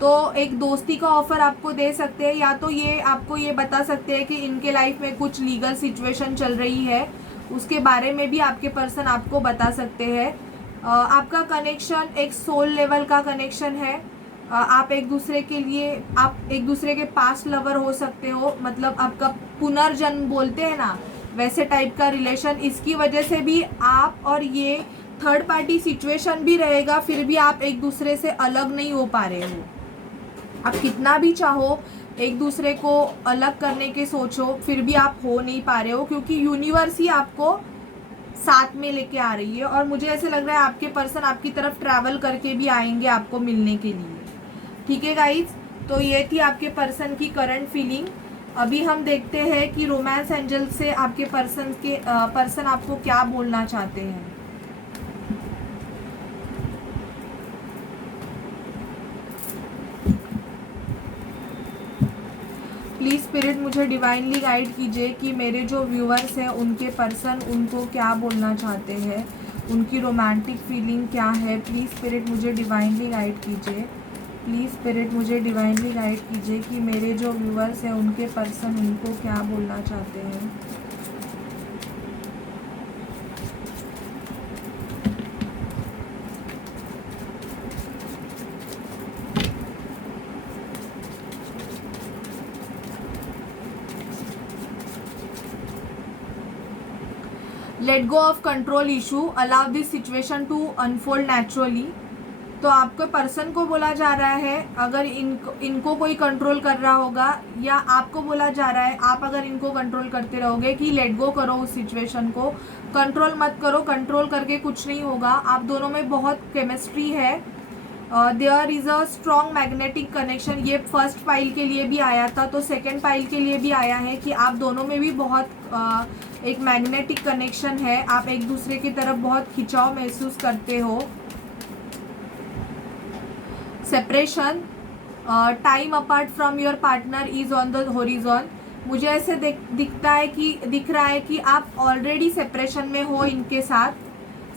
तो एक दोस्ती का ऑफर आपको दे सकते हैं, या तो ये आपको ये बता सकते हैं कि इनके लाइफ में कुछ लीगल सिचुएशन चल रही है, उसके बारे में भी आपके पर्सन आपको बता सकते हैं। आपका कनेक्शन एक सोल लेवल का कनेक्शन है। आप एक दूसरे के लिए, आप एक दूसरे के पास्ट लवर हो सकते हो, मतलब आपका पुनर्जन्म बोलते हैं ना, वैसे टाइप का रिलेशन। इसकी वजह से भी आप और ये थर्ड पार्टी सिचुएशन भी रहेगा, फिर भी आप एक दूसरे से अलग नहीं हो पा रहे हो। आप कितना भी चाहो एक दूसरे को अलग करने के सोचो, फिर भी आप हो नहीं पा रहे हो, क्योंकि यूनिवर्स ही आपको साथ में लेके आ रही है। और मुझे ऐसे लग रहा है आपके पर्सन आपकी तरफ ट्रैवल करके भी आएंगे आपको मिलने के लिए। ठीक है गाइज, तो ये थी आपके पर्सन की करंट फीलिंग। अभी हम देखते हैं कि रोमांस एंजल से आपके पर्सन आपको क्या बोलना चाहते हैं। प्लीज़ स्पिरिट मुझे डिवाइनली गाइड कीजिए कि मेरे जो व्यूअर्स हैं उनके पर्सन उनको क्या बोलना चाहते हैं, उनकी रोमांटिक फीलिंग क्या है। प्लीज़ स्पिरिट मुझे डिवाइनली गाइड कीजिए, प्लीज़ स्पिरिट मुझे डिवाइनली गाइड कीजिए कि मेरे जो व्यूअर्स हैं उनके पर्सन उनको क्या बोलना चाहते हैं। Let go of control issue, allow this situation to unfold naturally. तो आपके पर्सन को बोला जा रहा है, अगर इनको कोई कंट्रोल कर रहा होगा, या आपको बोला जा रहा है आप अगर इनको कंट्रोल करते रहोगे, कि लेट गो करो उस सिचुएशन को, कंट्रोल मत करो, कंट्रोल करके कुछ नहीं होगा। आप दोनों में बहुत केमिस्ट्री है, there is a strong magnetic connection. ये फर्स्ट पाइल के लिए भी आया था, तो सेकेंड पाइल के लिए भी आया है कि आप दोनों में भी बहुत एक मैग्नेटिक कनेक्शन है, आप एक दूसरे की तरफ बहुत खिंचाव महसूस करते हो। Separation, time apart from your partner is on the horizon. मुझे ऐसे दिख रहा है कि आप ऑलरेडी सेपरेशन में हो इनके साथ,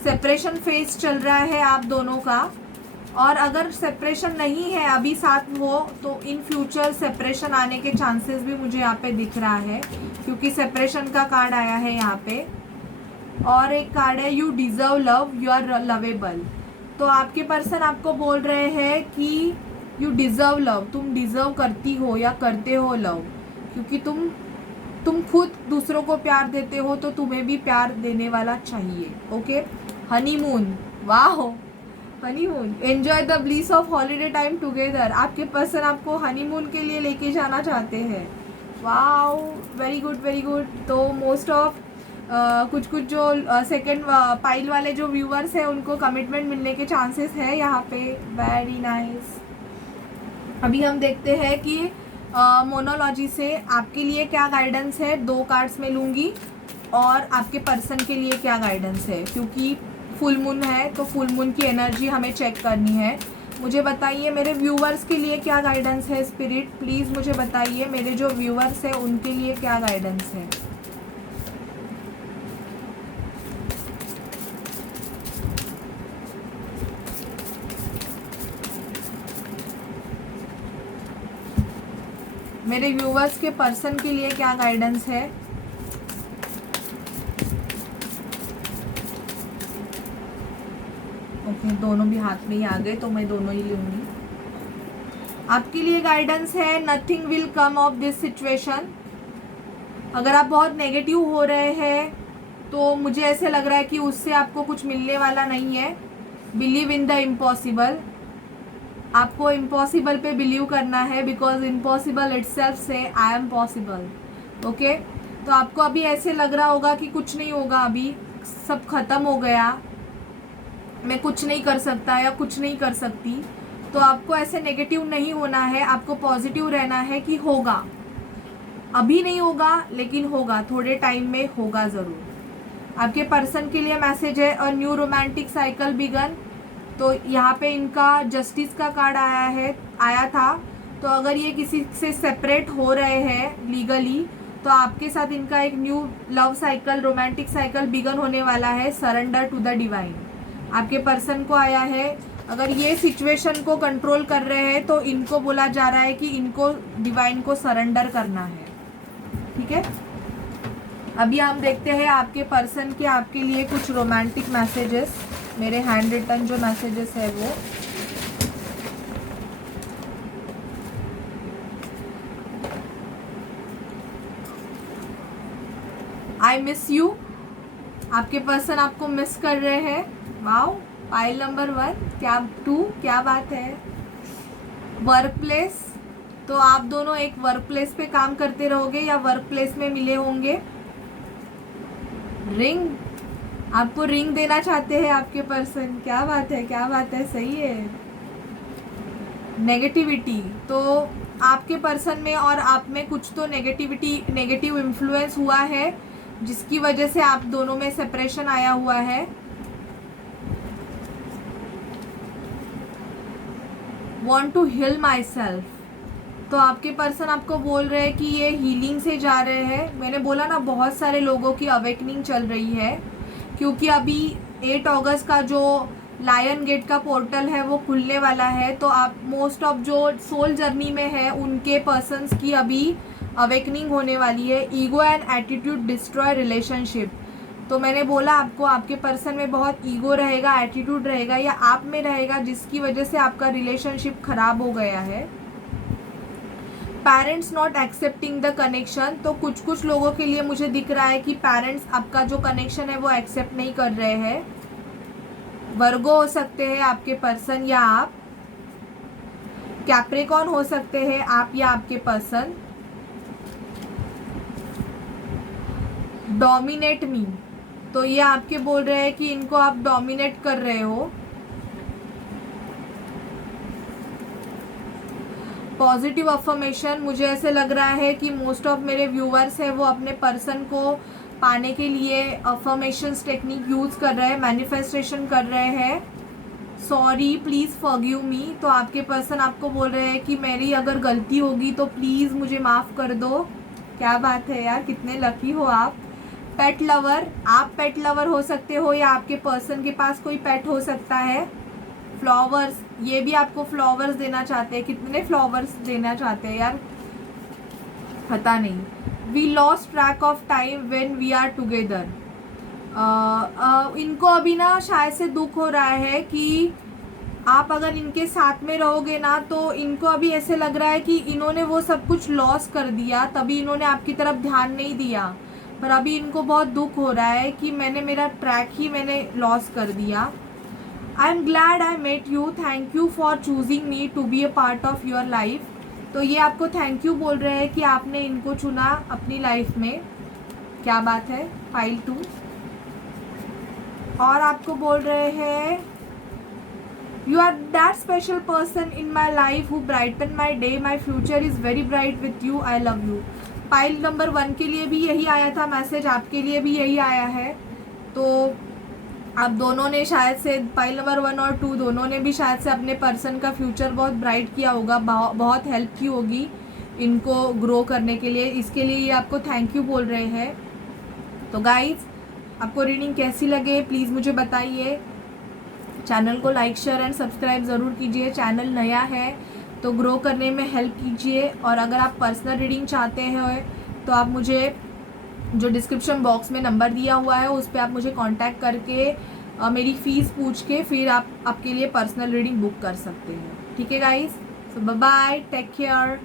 सेपरेशन फेज चल रहा है आप दोनों का। और अगर सेपरेशन नहीं है, अभी साथ हो, तो इन फ्यूचर सेपरेशन आने के चांसेस भी मुझे यहाँ पे दिख रहा है, क्योंकि सेपरेशन का कार्ड आया है यहाँ पे। और एक कार्ड है you deserve love, you are lovable. तो आपके पर्सन आपको बोल रहे हैं कि यू डिजर्व लव, तुम डिजर्व करती हो या करते हो लव, क्योंकि तुम खुद दूसरों को प्यार देते हो, तो तुम्हें भी प्यार देने वाला चाहिए। ओके, हनीमून, वाह, honeymoon, enjoy the bliss of holiday time together. आपके पर्सन आपको हनीमून के लिए लेके जाना चाहते हैं। Wow, very good, very good. तो मोस्ट ऑफ कुछ जो सेकंड पाइल वाले जो व्यूअर्स हैं उनको कमिटमेंट मिलने के चांसेस है यहाँ पे। Very nice. अभी हम देखते हैं कि मोनोलॉजी से आपके लिए क्या गाइडेंस है। 2 कार्ड्स में लूँगी, और आपके पर्सन के लिए क्या गाइडेंस है, क्योंकि फुल मून है तो फुल मून की एनर्जी हमें चेक करनी है। मुझे बताइए मेरे व्यूवर्स के लिए क्या गाइडेंस है स्पिरिट, प्लीज़ मुझे बताइए मेरे जो व्यूवर्स हैं उनके लिए क्या गाइडेंस है। मेरे व्यूवर्स के पर्सन के लिए क्या गाइडेंस है? ओके, दोनों भी हाथ में ही आ गए तो मैं दोनों ही लूँगी। आपके लिए गाइडेंस है, nothing will come of this situation. अगर आप बहुत नेगेटिव हो रहे हैं तो मुझे ऐसे लग रहा है कि उससे आपको कुछ मिलने वाला नहीं है। Believe in the impossible. आपको इम्पॉसिबल पे बिलीव करना है, बिकॉज इम्पॉसिबल इटसेल्फ से आई एम पॉसिबल। ओके, तो आपको अभी ऐसे लग रहा होगा कि कुछ नहीं होगा, अभी सब खत्म हो गया, मैं कुछ नहीं कर सकता या कुछ नहीं कर सकती। तो आपको ऐसे नेगेटिव नहीं होना है, आपको पॉजिटिव रहना है कि होगा। अभी नहीं होगा लेकिन होगा, थोड़े टाइम में होगा ज़रूर। आपके पर्सन के लिए मैसेज है, a new romantic cycle begin. तो यहाँ पे इनका जस्टिस का कार्ड आया था। तो अगर ये किसी से सेपरेट हो रहे हैं लीगली, तो आपके साथ इनका एक new love cycle, romantic cycle begin होने वाला है। सरेंडर टू द डिवाइन आपके पर्सन को आया है। अगर ये सिचुएशन को कंट्रोल कर रहे हैं तो इनको बोला जा रहा है कि इनको डिवाइन को सरेंडर करना है। ठीक है, अभी हम देखते हैं आपके पर्सन के आपके लिए कुछ रोमांटिक मैसेजेस। मेरे हैंड रिटन जो मैसेजेस है वो आई मिस यू। आपके पर्सन आपको मिस कर रहे हैं। वाओ, पाइल नंबर 1, क्या 2, क्या बात है। वर्क प्लेस, तो आप दोनों एक वर्क प्लेस पे काम करते रहोगे या वर्क प्लेस में मिले होंगे। रिंग, आपको रिंग देना चाहते हैं आपके पर्सन। क्या बात है, क्या बात है, सही है। नेगेटिविटी, तो आपके पर्सन में और आप में कुछ तो नेगेटिव इन्फ्लुएंस हुआ है, जिसकी वजह से आप दोनों में सेपरेशन आया हुआ है। Want to heal myself, तो आपके पर्सन आपको बोल रहे हैं कि ये हीलिंग से जा रहे हैं। मैंने बोला ना, बहुत सारे लोगों की अवेकनिंग चल रही है, क्योंकि अभी 8 अगस्त का जो लायन गेट का पोर्टल है वो खुलने वाला है। तो आप मोस्ट ऑफ जो सोल जर्नी में है उनके पर्सन्स की अभी अवेकनिंग होने वाली है। Ego and attitude destroy relationship. तो मैंने बोला आपको, आपके पर्सन में बहुत ईगो रहेगा, एटीट्यूड रहेगा या आप में रहेगा, जिसकी वजह से आपका रिलेशनशिप खराब हो गया है। Parents not accepting the connection, तो कुछ लोगों के लिए मुझे दिख रहा है कि पेरेंट्स आपका जो कनेक्शन है वो एक्सेप्ट नहीं कर रहे हैं। वर्गो हो सकते हैं आपके पर्सन या आप। कैप्रिकॉर्न हो सकते हैं आप या आपके पर्सन। डोमिनेट मी, तो ये आपके बोल रहे हैं कि इनको आप डोमिनेट कर रहे हो। पॉजिटिव अफर्मेशन, मुझे ऐसे लग रहा है कि मोस्ट ऑफ मेरे व्यूअर्स हैं वो अपने पर्सन को पाने के लिए अफर्मेशंस टेक्निक यूज़ कर रहे हैं, मैनिफेस्टेशन कर रहे हैं। सॉरी, प्लीज़ फॉरगिव मी, तो आपके पर्सन आपको बोल रहे हैं कि मेरी अगर गलती होगी तो प्लीज़ मुझे माफ़ कर दो। क्या बात है यार, कितने लकी हो आप। पेट लवर, आप पेट लवर हो सकते हो या आपके पर्सन के पास कोई पेट हो सकता है। फ्लावर्स, ये भी आपको फ्लावर्स देना चाहते हैं। कितने फ्लावर्स देना चाहते हैं यार, पता नहीं। We lost track of time when we are together. इनको अभी ना शायद से दुख हो रहा है कि आप अगर इनके साथ में रहोगे ना, तो इनको अभी ऐसे लग रहा है कि इन्होंने वो सब कुछ लॉस कर दिया, तभी इन्होंने आपकी तरफ ध्यान नहीं दिया। पर अभी इनको बहुत दुख हो रहा है कि मैंने मेरा ट्रैक ही मैंने लॉस कर दिया। I am glad I met you, thank you for choosing me to be a part of your life. तो ये आपको थैंक यू बोल रहे हैं कि आपने इनको चुना अपनी लाइफ में। क्या बात है। फाइल 2, और आपको बोल रहे हैं you are that special person in my life who brighten my day, my future is very bright with you, I love you. File number 1 के लिए भी यही आया था मैसेज, आपके लिए भी यही आया है। तो आप दोनों ने शायद से फाइल नंबर 1 और 2 दोनों ने भी शायद से अपने पर्सन का फ्यूचर बहुत ब्राइट किया होगा, बहुत हेल्प की होगी इनको ग्रो करने के लिए। इसके लिए ये आपको थैंक यू बोल रहे हैं। तो गाइज, आपको रीडिंग कैसी लगे प्लीज़ मुझे बताइए। चैनल को लाइक शेयर एंड सब्सक्राइब ज़रूर कीजिए। चैनल नया है तो ग्रो करने में हेल्प कीजिए। और अगर आप पर्सनल रीडिंग चाहते हैं तो आप मुझे जो डिस्क्रिप्शन बॉक्स में नंबर दिया हुआ है उस पर आप मुझे कांटेक्ट करके मेरी फ़ीस पूछ के फिर आप आपके लिए पर्सनल रीडिंग बुक कर सकते हैं। ठीक है गाइस, सो बाय बाय, टेक केयर।